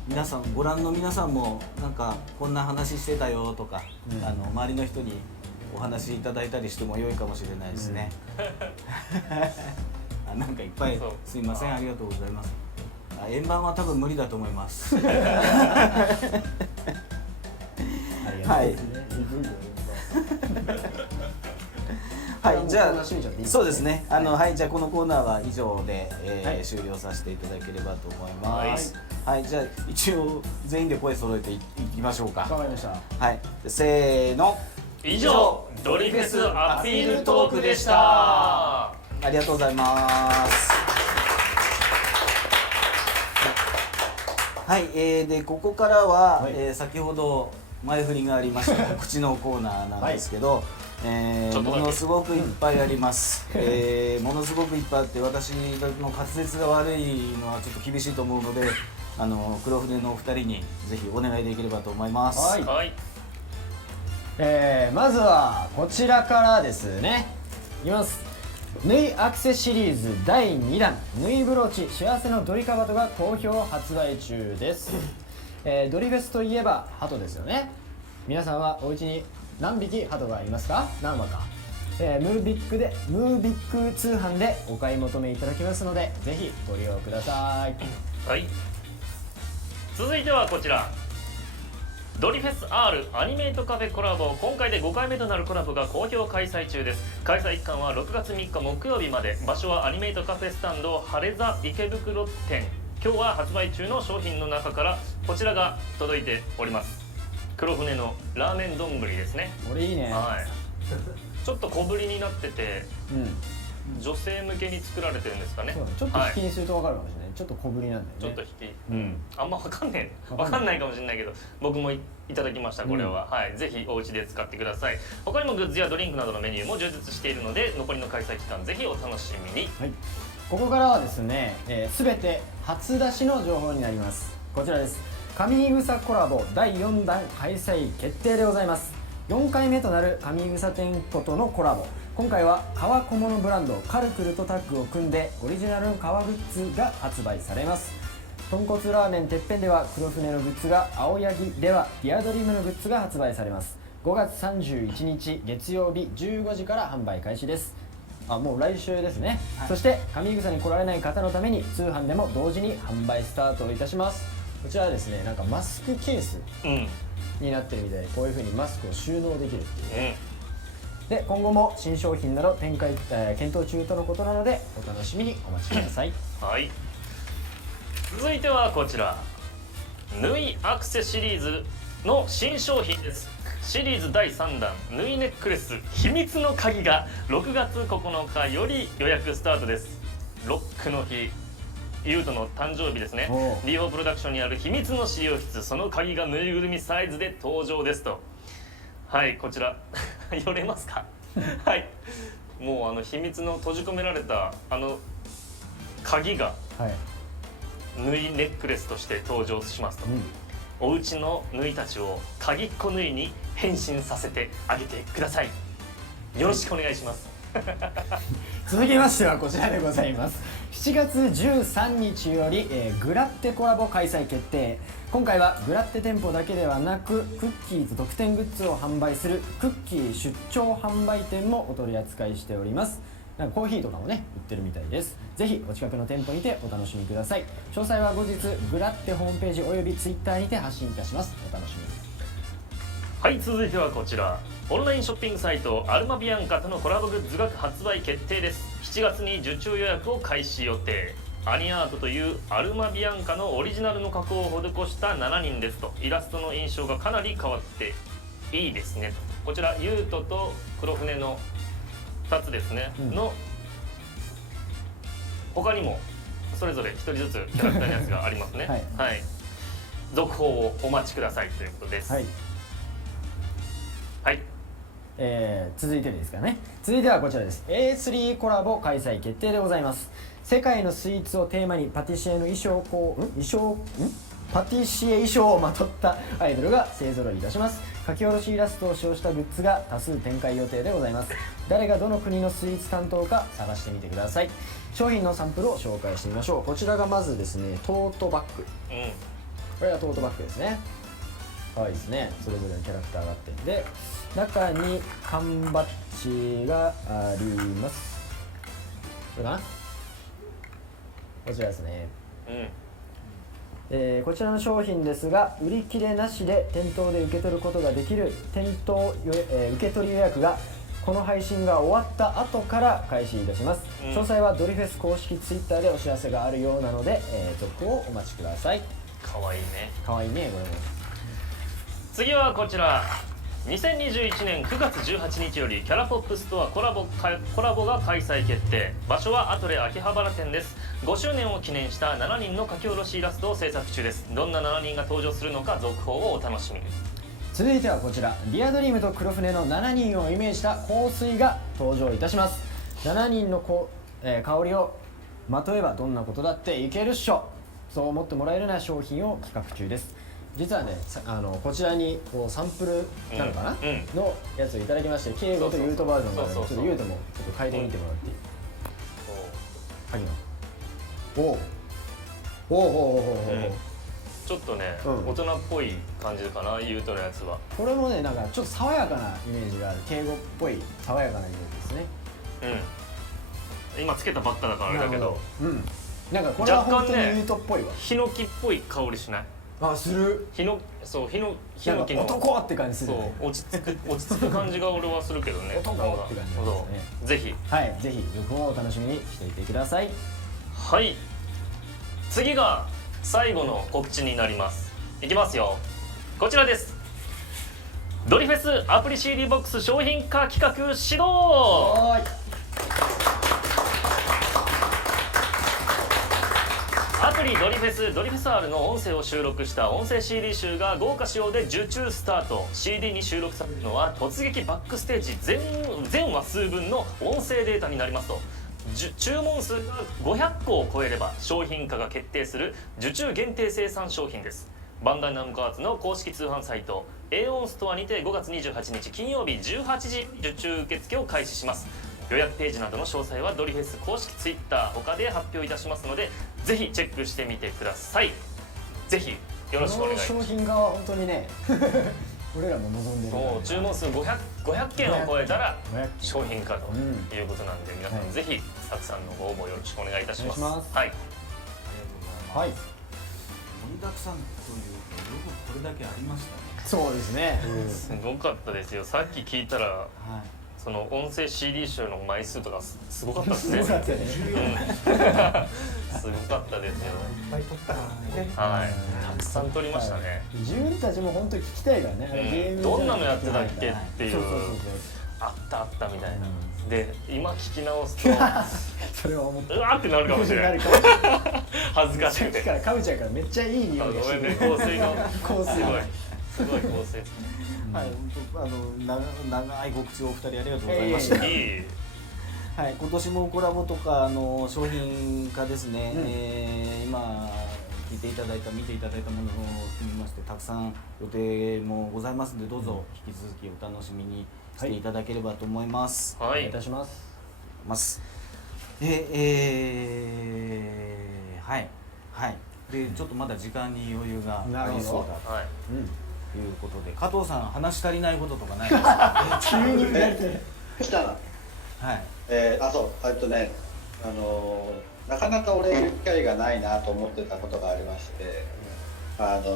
皆さんご覧の皆さんもなんかこんな話してたよとか、周りの人にお話いただいたりしても良いかもしれないですね。なんかいっぱいすいません、ありがとうございます。円盤は多分無理だと思います。はい。はい、じゃあそうですね。はい、じゃあこのコーナーは以上で、終了させていただければと思います。はい、じゃあ一応全員で声揃えていきましょうか。わかりました。はい、せーの。以上ドリフェスアピールトークでした。ありがとうございます。はい、でここからは、先ほど前振りがありました告知のコーナーなんですけど、ものすごくいっぱいあります。ものすごくいっぱいあって、私の滑舌が悪いのはちょっと厳しいと思うので、黒船のお二人にぜひお願いできればと思います。はいはい、まずはこちらからですね。いきます。縫いアクセシリーズ第2弾縫いブローチ幸せのドリカバトが好評発売中です。ドリフェスといえば鳩ですよね。皆さんはお家に何匹鳩がいますか？何羽か。ムービック通販でお買い求めいただきますので、ぜひご利用ください。はい、続いてはこちらドリフェス R アニメイトカフェコラボ、今回で5回目となるコラボが好評開催中です。開催期間は6月3日木曜日まで。場所はアニメイトカフェスタンド晴れ座池袋店。今日は発売中の商品の中からこちらが届いております。黒船のラーメン丼ですね。これいいね。はい、ちょっと小ぶりになってて、女性向けに作られてるんですかね。ちょっと引きにすると分かるかもしれない。ちょっと小ぶりなんだよね。ちょっと引き、あんま分かんないかもしれないけど、僕もいただきました。これは、はい、ぜひお家で使ってください。他にもグッズやドリンクなどのメニューも充実しているので、残りの開催期間ぜひお楽しみに。はい、ここからはですね、全て初出しの情報になります。こちらです。上井草コラボ第4弾開催決定でございます。4回目となる上井草店舗とのコラボ。今回は革小物ブランドカルクルとタッグを組んでオリジナルの革グッズが発売されます。豚骨ラーメンてっぺんでは黒船のグッズが、青柳ではディアドリームのグッズが発売されます。5月31日月曜日15時から販売開始です。もう来週ですね。そして上井草に来られない方のために通販でも同時に販売スタートいたします。こちらはですね、なんかマスクケースになってるみたいで、こういう風にマスクを収納できるっていう、で今後も新商品など展開、検討中とのことなのでお楽しみにお待ちください。はい、続いてはこちら縫いアクセシリーズの新商品です。シリーズ第3弾縫いネックレス秘密の鍵が6月9日より予約スタートです。ロックの日、ユウトの誕生日ですね。DO プロダクションにある秘密の資料室、その鍵がぬいぐるみサイズで登場ですと。はい、こちら読めますか？はい、もう秘密の閉じ込められた鍵が縫いネックレスとして登場しますと、おうちの縫いたちを鍵っ子縫いに変身させてあげてください。よろしくお願いします。続きましてはこちらでございます。7月13日より、グラッテコラボ開催決定。今回はグラッテ店舗だけではなく、クッキーズ特典グッズを販売するクッキー出張販売店もお取り扱いしております。なんかコーヒーとかもね売ってるみたいです。ぜひお近くの店舗にてお楽しみください。詳細は後日グラッテホームページおよびツイッターにて発信いたします。お楽しみに。はい、続いてはこちらオンラインショッピングサイトアルマビアンカとのコラボグッズが発売決定です。7月に受注予約を開始予定。アニアートというアルマビアンカのオリジナルの加工を施した7人ですと。イラストの印象がかなり変わっていいですねと。こちらユウトと黒船の2つですね、の他にもそれぞれ1人ずつキャラクターのやつがありますね。はい、続報をお待ちくださいということです。はい、はい、続いてですかね。続いてはこちらです。 A3 コラボ開催決定でございます。世界のスイーツをテーマにパティシエの衣装パティシエ衣装をまとったアイドルが勢ぞろいいたします。書き下ろしイラストを使用したグッズが多数展開予定でございます。誰がどの国のスイーツ担当か探してみてください。商品のサンプルを紹介してみましょう。こちらがまずですね、トートバッグ。これがトートバッグですね。可愛いですね。それぞれのキャラクターがあって、で中に缶バッジがあります。これかな、こちらですね。こちらの商品ですが、売り切れなしで店頭で受け取ることができる店頭受け取り予約がこの配信が終わった後から開始いたします。詳細はドリフェス公式ツイッターでお知らせがあるようなので、続報をお待ちください。かわいいね。かわいいね、これも。次はこちら、2021年9月18日よりキャラポップストアコラボが開催決定。場所はアトレ秋葉原店です。5周年を記念した7人の書き下ろしイラストを制作中です。どんな7人が登場するのか続報をお楽しみに。続いてはこちら、リアドリームと黒船の7人をイメージした香水が登場いたします。7人の香りをまとえばどんなことだっていけるっしょ、そう思ってもらえるような商品を企画中です。実はね、こちらにこうサンプルなのかな、のやつをいただきまして、敬語とユートバージョンがあるので、ちょっとユートもちょっと変えてみてもらっていい？鍵のちょっとね、うん大人っぽい感じかな、ユートのやつは。これもね、なんかちょっと爽やかなイメージがある、敬語っぽい爽やかなイメージですね。今つけたばっかだからあれだけど、なんかこれは本当にユ若干ねートっぽいわ。ヒノキっぽい香りしない？あ、する。ヒノキなんかの男って感じするそね。う落ち着く感じが俺はするけどね。男なんかって感じですね。そうぜひ。はい、ぜひ続報をお楽しみにしていてください。はい、次が最後の告知になります。いきますよ。こちらです。ドリフェスアプリ CD ボックス商品化企画始動。はアプリドリフェス R の音声を収録した音声 CD 集が豪華仕様で受注スタート。 CD に収録されるのは突撃バックステージ全話数分の音声データになりますと。注文数が500個を超えれば商品化が決定する受注限定生産商品です。バンダイナムコアーツの公式通販サイト AON ストアにて5月28日金曜日18時受注受付を開始します。予約ページなどの詳細はドリフェス公式ツイッター他で発表いたしますので、ぜひチェックしてみてください。ぜひよろしくお願いします。この商品化は本当にね俺らも望んでるからそう、注文数500件を超えたら500商品化ということなんで、皆さんぜひたくさんのご応募よろしくお願いいたします。お願いしますはい。はい、盛りだくさんというとよくこれだけありましたね。そうですね。すごかったですよ。さっき聞いたらはい。その音声 CD 集の枚数とかすごかったですね。すごかったね。すごかったですよ。いっぱい撮ったからね。はい。たくさん撮りましたね。自分たちも本当に聞きたいからね。あれゲームじゃどんなのやってたっけはいっていうそうあったみたいな。で今聞き直すとそれは思った。うわーってなるかもしれない。なるかもしれない。恥ずかしくて。さっきからかぶちゃうからめっちゃいい匂いがごめんね、してる。香水の香水すごい香水。はい、本当長い告知をお二人ありがとうございました。いい。はい、今年もコラボとか商品化ですね、今聞いていただいた見ていただいたものを含みましてたくさん予定もございますので、どうぞ引き続きお楽しみにしていただければと思います。はいお願いいた。します。はいはいでちょっとまだ時間に余裕がありそうだはい。ということで、加藤さん話し足りないこととかないですか？急に振られて。来たな。はいなかなか俺言う機会がないなと思ってたことがありまして、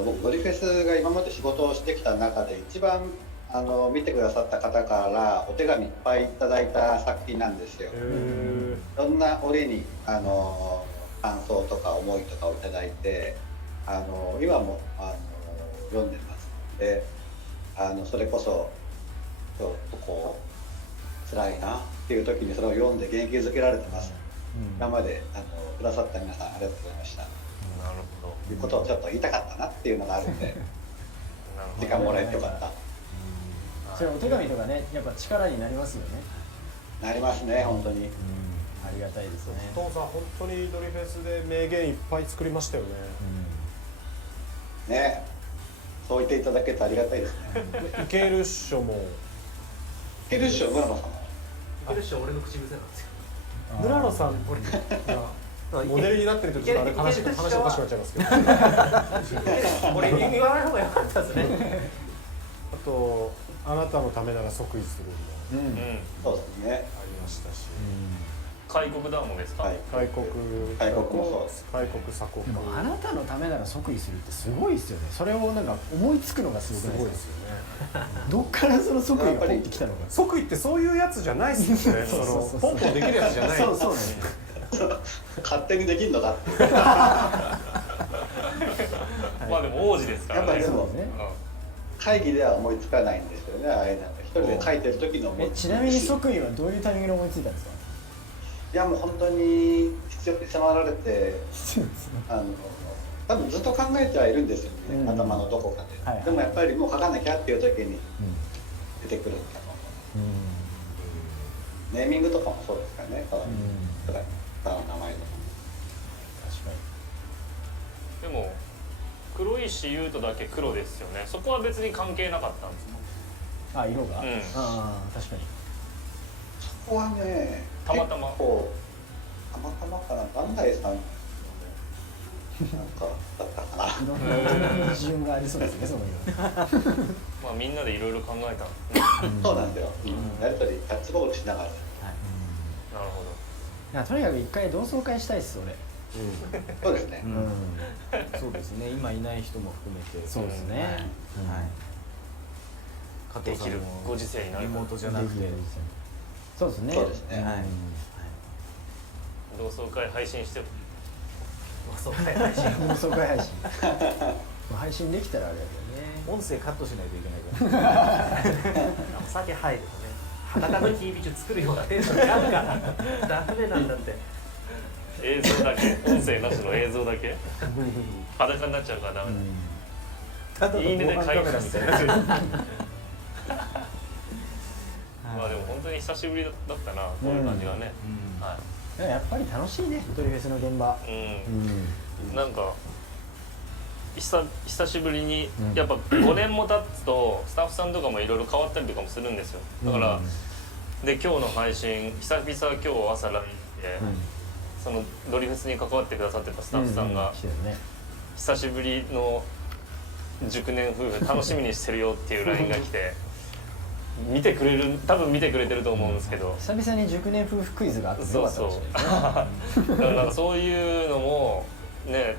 僕ドリフェスが今まで仕事をしてきた中で一番見てくださった方からお手紙いっぱいいただいた作品なんですよ。いろんな折に感想とか思いとかをいただいて、今も読んでますので、それこそちょっとこう辛いなっていう時にそれを読んで元気づけられてます。今までくださった皆さんありがとうございました。なるほど。ということをちょっと言いたかったなっていうのがあるんで、なるほ時間もらえてよかった。それお手紙とかね、やっぱ力になりますよね。なりますね、本当に。ありがたいですね。父さん本当にドリフェスで名言いっぱい作りましたよね。ね、そう言っていただけてありがたいですね。いけるっしょもいけるっしょ、村野さんも。いけるっしょ俺の口癖なんですよ。村野さん俺モデルになってるとちょっとあれ話おかしくなっちゃいますけどこれ言わない方が良かったですね。あとあなたのためなら即位するもうんそうですね。ありましたし、開国団もですか、はい。開国もそうです。開国鎖国でもあなたのためなら即位するってすごいですよね。それをなんか思いつくのがすごくないですすごいですか。よね。どっからその即位がポンってきたのか。即位ってそういうやつじゃないっすよね。そのポンポンできるやつじゃない。そうそうね。勝手にできるのかって。まあでも王子ですからね。やっぱりでもそうですね。会議では思いつかないんですよね。あれなんか一人で書いてる時の思いつき。ちなみに即位はどういうタイミングで思いついたんですか。いやもう本当に必要に迫られて、多分ずっと考えてはいるんですよね、頭のどこかで、はいはいでもやっぱりもう書かなきゃっていう時に出てくるんだと思う。ネーミングとかもそうですからね、ただの名前とか。確かでも黒石優斗だけ黒ですよね。そこは別に関係なかったんですか。に。あ、色が。うんああ、確かに。そこはね、たまたま結構たまたまかな、バンダイさんのなんかだったかな。いろんな基準がありそうですね、そこには。まあみんなでいろいろ考えたんですね。そうなんだよ。やっぱりキャッチボールしながら。なるほど。いや、とにかく一回同窓会したいっす、俺。そうですね。そうですね。今いない人も含めて。そうですね。はい。加藤さんもできるご時世になるリモートじゃなくて。そうですね。そうですね。はい。同窓会配信してそう配信。同窓会配信。配信できたらあれだけどね。音声カットしないといけないから。お酒入るとね、裸のキービジュ作るようなテンションになるからダメなんだって。映像だけ、音声なしの映像だけ裸になっちゃうからダメだ。いいねで回復みたいな。まあでも本当に久しぶりだったな、こういう感じがね。はやっぱり楽しいね、ドリフェスの現場。い。なんか久しぶりにやっぱ5年も経つとスタッフさんとかもいろいろ変わったりとかもするんですよ。だからで今日の配信久々今日朝 LINE でそのドリフェスに関わってくださってたスタッフさんが久しぶりの熟年夫婦楽しみにしてるよっていう LINE が来て。多分見てくれてると思うんですけど、久々に熟年夫婦クイズがあってよかったかもしれないね。だからなんかそういうのもね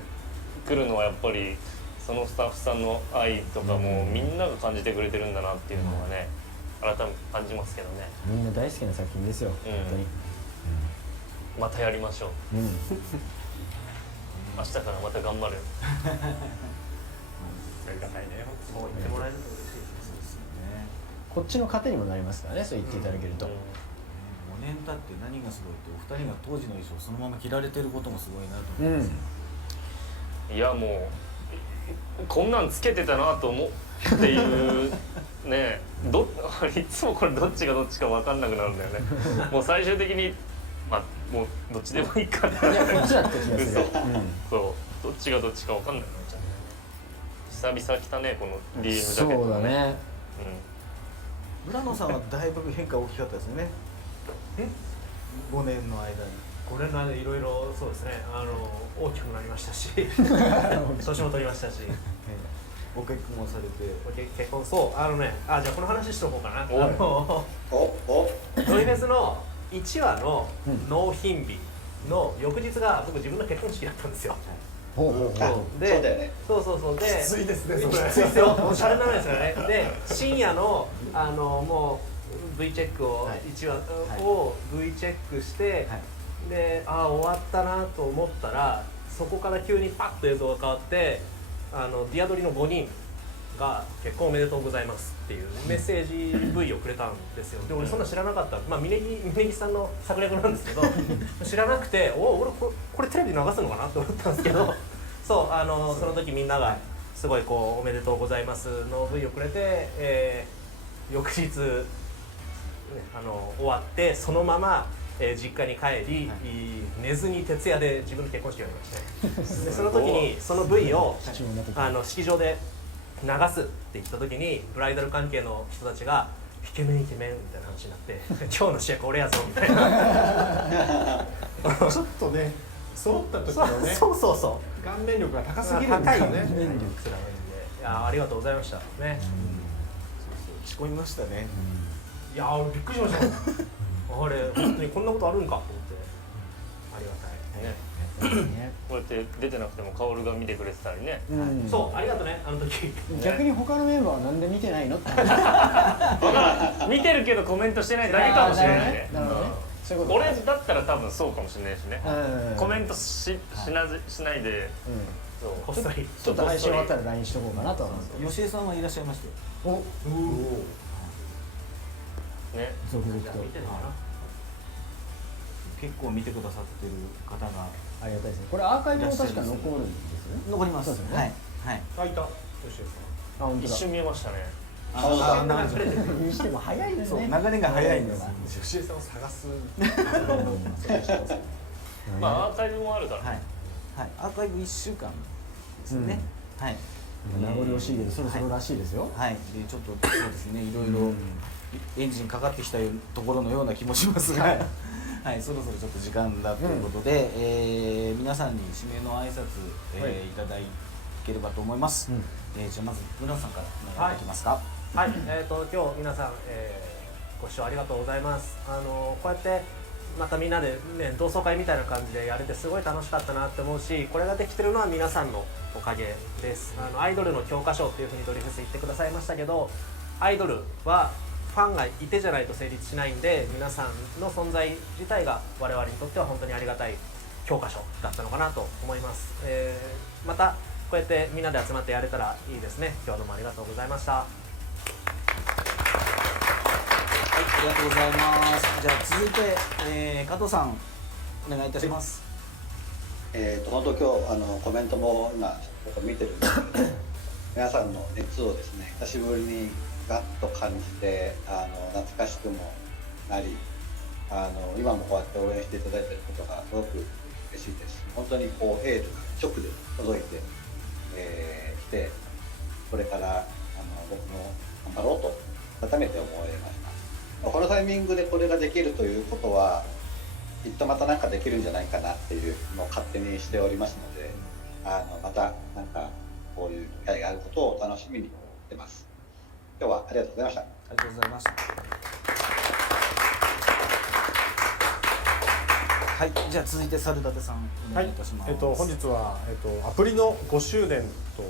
来るのはやっぱりそのスタッフさんの愛とかもみんなが感じてくれてるんだなっていうのがね改めて感じますけどね。みんな大好きな作品ですよ、本当に。またやりましょう。明日からまた頑張る。ありがたいね。そう言ってもらえると嬉しいですね。こっちの糧にもなりますからね、そう言っていただけると。5年経って何がすごいってお二人が当時の衣装をそのまま着られてることもすごいなと思います。いやもうこんなんつけてたなと思っていうねいつもこれどっちがどっちか分かんなくなるんだよね。もう最終的にまあもうどっちでもいいかな。いや、こっちだった気がする。そうどっちがどっちか分かんなくなっちゃう。久々来たねこの DM ジャケット。そうだね。村野さんはだいぶ変化大きかったですよね。5年の間に。5年の間いろいろそうですね。大きくなりましたし、年も取りましたし。ご結婚されて。結婚そうじゃあこの話しとこうかな。ドリフェスの1話の納品日の翌日が僕自分の結婚式だったんですよ。そうだよね。そうできついですねそれ。きついですよ。もうシャレならないですよね。で深夜のもう V チェックを1話を V チェックしてで終わったなと思ったらそこから急にパッと映像が変わってディアドリの5人が結婚おめでとうございますっていうメッセージ V をくれたんですよ。で俺そんな知らなかった。まあ峯岸さんの策略なんですけど知らなくて俺これテレビで流すのかなと思ったんですけどそうその時みんながすごいこうおめでとうございますの V をくれて、翌日、終わってそのまま、実家に帰り、寝ずに徹夜で自分の結婚式をやりましてでその時にその V を式場で流すって言った時にブライダル関係の人たちがイケメンイケメンみたいな話になって今日の主役俺やぞみたいなちょっとね揃った時のねそうそうそう顔面力が高すぎるんですよね。いやありがとうございましたね。仕込みましたね。いやびっくりしましたあれ本当にこんなことあるんかと思ってありがたいね。こうやって出てなくても薫が見てくれてたりね。そうありがとうねあの時。逆に他のメンバーはなんで見てないのって見てるけどコメントしてないだけかもしれないね。なるほどね。そういうこと俺だったら多分そうかもしれないしね。コメントしないで、そうこっそりちょっと配信終わったら LINE しとこうかなと思って。吉江さんはいらっしゃいましたよ。ね。続々と見てるかな。結構見てくださってる方がありがたいですね。これアーカイブも確か残るんですよね。残ります。そうですよねはいはい。あいた吉江あ、本当だ。一瞬見えましたね。にしても早いですね。流れが早いんです。さん。吉江さんを探す。まあアーカイブもあるから。はいはい。アーカイブ1週間ですね。はい名残惜しいけどそろそろらしいですよ。はい。でちょっとそうですね、いろいろエンジンかかってきたところのような気もしますが、はい、そろそろちょっと時間だということで、皆さんに指名の挨拶、いただければと思います。じゃあまず村野さんからお願いできますか。はい、今日皆さん、ご視聴ありがとうございます。こうやってまたみんなで、ね、同窓会みたいな感じでやれてすごい楽しかったなって思うし、これができてるのは皆さんのおかげです。アイドルの教科書っていうふうにドリフェス言ってくださいましたけど、アイドルはファンがいてじゃないと成立しないんで、皆さんの存在自体が我々にとっては本当にありがたい教科書だったのかなと思います。またこうやってみんなで集まってやれたらいいですね。今日はどうもありがとうございました。ありがとうございます。じゃあ続いて、加藤さんお願いいたします。本当今日コメントも今見てるんですけど皆さんの熱をですね久しぶりにガッと感じて懐かしくもなり今もこうやって応援していただいていることがすごく嬉しいです。本当にこうエールが直で届いてきてこれから僕も頑張ろうと改めて思いました。このタイミングでこれができるということはきっとまた何かできるんじゃないかなっていうのを勝手にしておりますのでまたなんかこういう機会があることを楽しみにしてます。今日はありがとうございました。ありがとうございました。はい、じゃあ続いて猿舘さんお願いいたします。本日はアプリの5周年と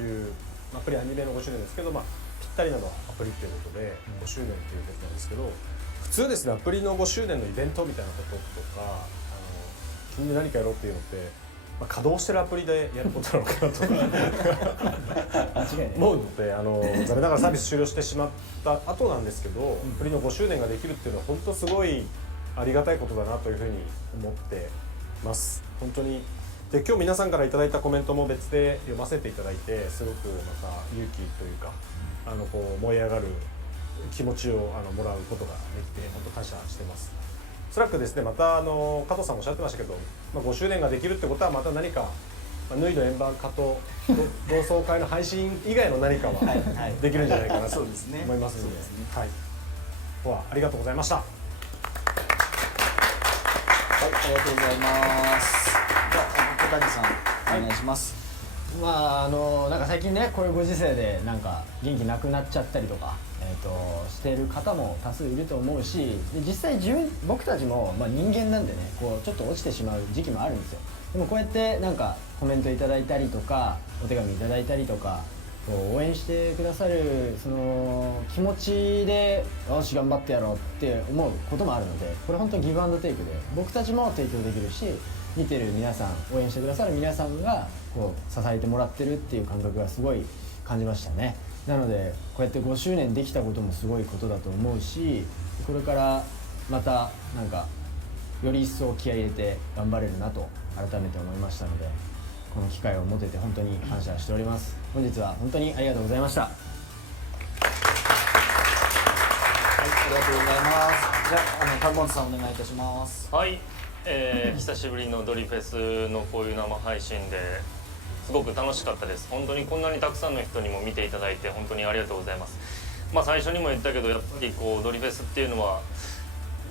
いうアプリアニメの5周年ですけど、ぴったりなのはアプリということで5周年ということなんですけど、普通ですねアプリの5周年のイベントみたいなこととか君で何かやろうっていうのって、稼働してるアプリでやることなのかなと思うので残念ながらサービス終了してしまった後なんですけど、アプリの5周年ができるっていうのは本当すごいありがたいことだなというふうに思ってます。本当にで今日皆さんからいただいたコメントも別で読ませていただいてすごくまた勇気というかこう燃え上がる気持ちをもらうことができて本当感謝してます。おそらくですねまた加藤さんもおっしゃってましたけど、5周年ができるってことはまた何か縫いの円盤化と同窓会の配信以外の何かはできるんじゃないかなと思いますので、はい、今日はありがとうございました。はい、ありがとうございます。じゃあ小谷さんお願いします。なんか最近ねこういうご時世でなんか元気なくなっちゃったりとか、している方も多数いると思うし、で実際僕たちも、人間なんでねこうちょっと落ちてしまう時期もあるんですよ。でもこうやってなんかコメントいただいたりとかお手紙いただいたりとかこう応援してくださるその気持ちでよし頑張ってやろうって思うこともあるので、これ本当にギブアンドテイクで僕たちも提供できるし、見てる皆さん応援してくださる皆さんがこう支えてもらってるっていう感覚がすごい感じましたね。なのでこうやって5周年できたこともすごいことだと思うし、これからまたなんかより一層気合い入れて頑張れるなと改めて思いましたので、この機会を持てて本当に感謝しております。本日は本当にありがとうございました。はりがとうございます。じゃあタモンさんお願いいたします。はい、久しぶりのドリフェスのこういう生配信ですごく楽しかったです。本当にこんなにたくさんの人にも見ていただいて本当にありがとうございます。まあ最初にも言ったけどやっぱりこうドリフェスっていうのは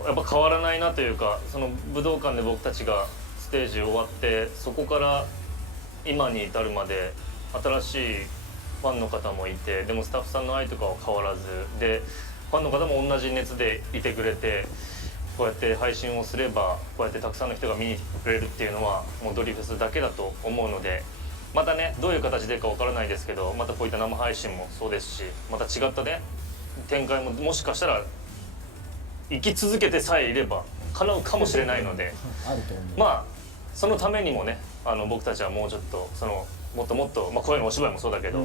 やっぱ変わらないなというか、その武道館で僕たちがステージ終わってそこから今に至るまで新しいファンの方もいて、でもスタッフさんの愛とかは変わらずで、ファンの方も同じ熱でいてくれて、こうやって配信をすればこうやってたくさんの人が見に来てくれるっていうのはもうドリフェスだけだと思うので、またねどういう形でかわからないですけど、またこういった生配信もそうですし、また違ったね展開ももしかしたら生き続けてさえいれば叶うかもしれないのであると思う。まあそのためにもね僕たちはもうちょっともっともっと、まあ、声のお芝居もそうだけど、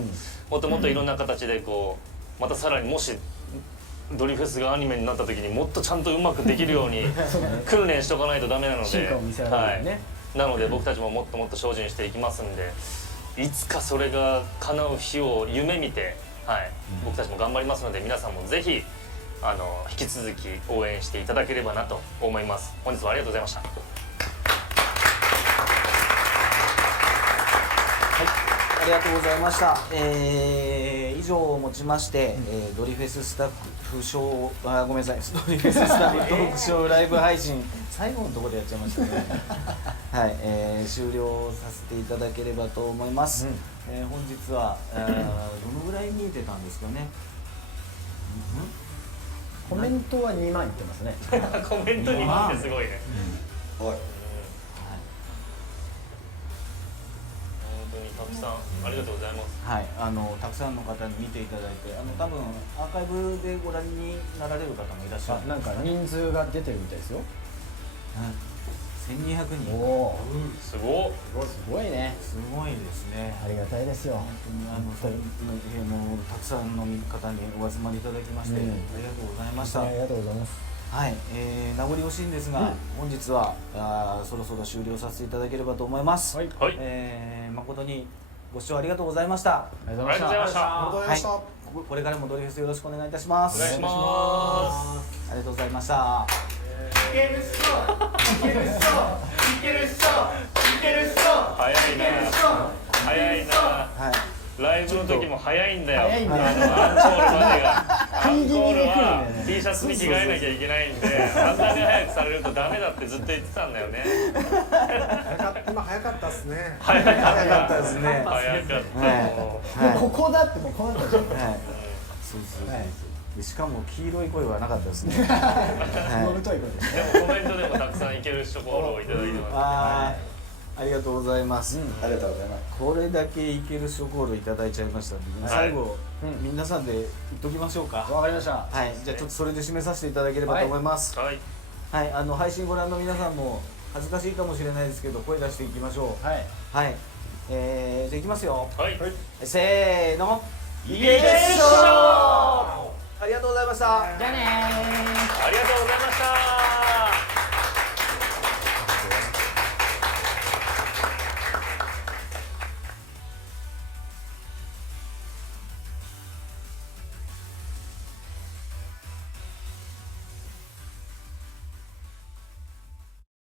もっともっといろんな形でこうまたさらにもしドリフェスがアニメになった時にもっとちゃんとうまくできるように訓練しとかないとダメなので、進化を見せられるね。はい、なので僕たちももっともっと精進していきますんで、いつかそれが叶う日を夢見て、はい、僕たちも頑張りますので、皆さんもぜひ引き続き応援していただければなと思います。本日はありがとうございました。ありがとうございました。以上をもちまして、ドリフェススタッフ賞ごめんなさい、ドリフェススタッフトークショーライブ配信最後のところでやっちゃいましたね。はい、終了させていただければと思います。本日はどのぐらい見えてたんですかね。コメントは2万いってますね。コメント2万ってすごいね。はい本当にたくさんありがとうございます。はい、たくさんの方に見ていただいて、多分アーカイブでご覧になられる方もいらっしゃる。なんか人数が出てるみたいですよ。 1200人。おお、すごっ。すごいね。すごいですね。ありがたいですよ。本当にもうたくさんの方にお集まりいただきまして、ありがとうございました。ありがとうございます。はい、名残惜しいんですが、本日はそろそろ終了させていただければと思います。はい、はい誠にご視聴ありがとうございました。ありがとうありがとうございました。はい、これからもドリフェスよろしくお願いいたします。お願いします。ありがとうございました。早いな。早いな。はい。ライブの時も早いんだよ。早いんだよアンコールまでが。アンコール食い気味で来るんだよはね T シャツに着替えなきゃいけないんで、あんなに早くされるとダメだってずっと言ってたんだよね。今早かったっすね。早かったですね。早かった。もうはい。ここだってもうこうなったじゃん。はい。そうそうそう。はいでしかも黄色い声はなかったですね。はいもう太いことです。でもコメントでもたくさんいけるショコールをいただいてます。ありがとうございます。ありがとうございます。これだけいけるショコールいただいちゃいましたんで、最後、皆さんで言っときましょうか。わかりました。はい、じゃあちょっとそれで締めさせていただければと思います。はい。はい、配信ご覧の皆さんも恥ずかしいかもしれないですけど、声出していきましょう。はい。はい、じゃあいきますよ。はい。せーの、いけっしょー。ありがとうございました。じゃあねー。ありがとうございました。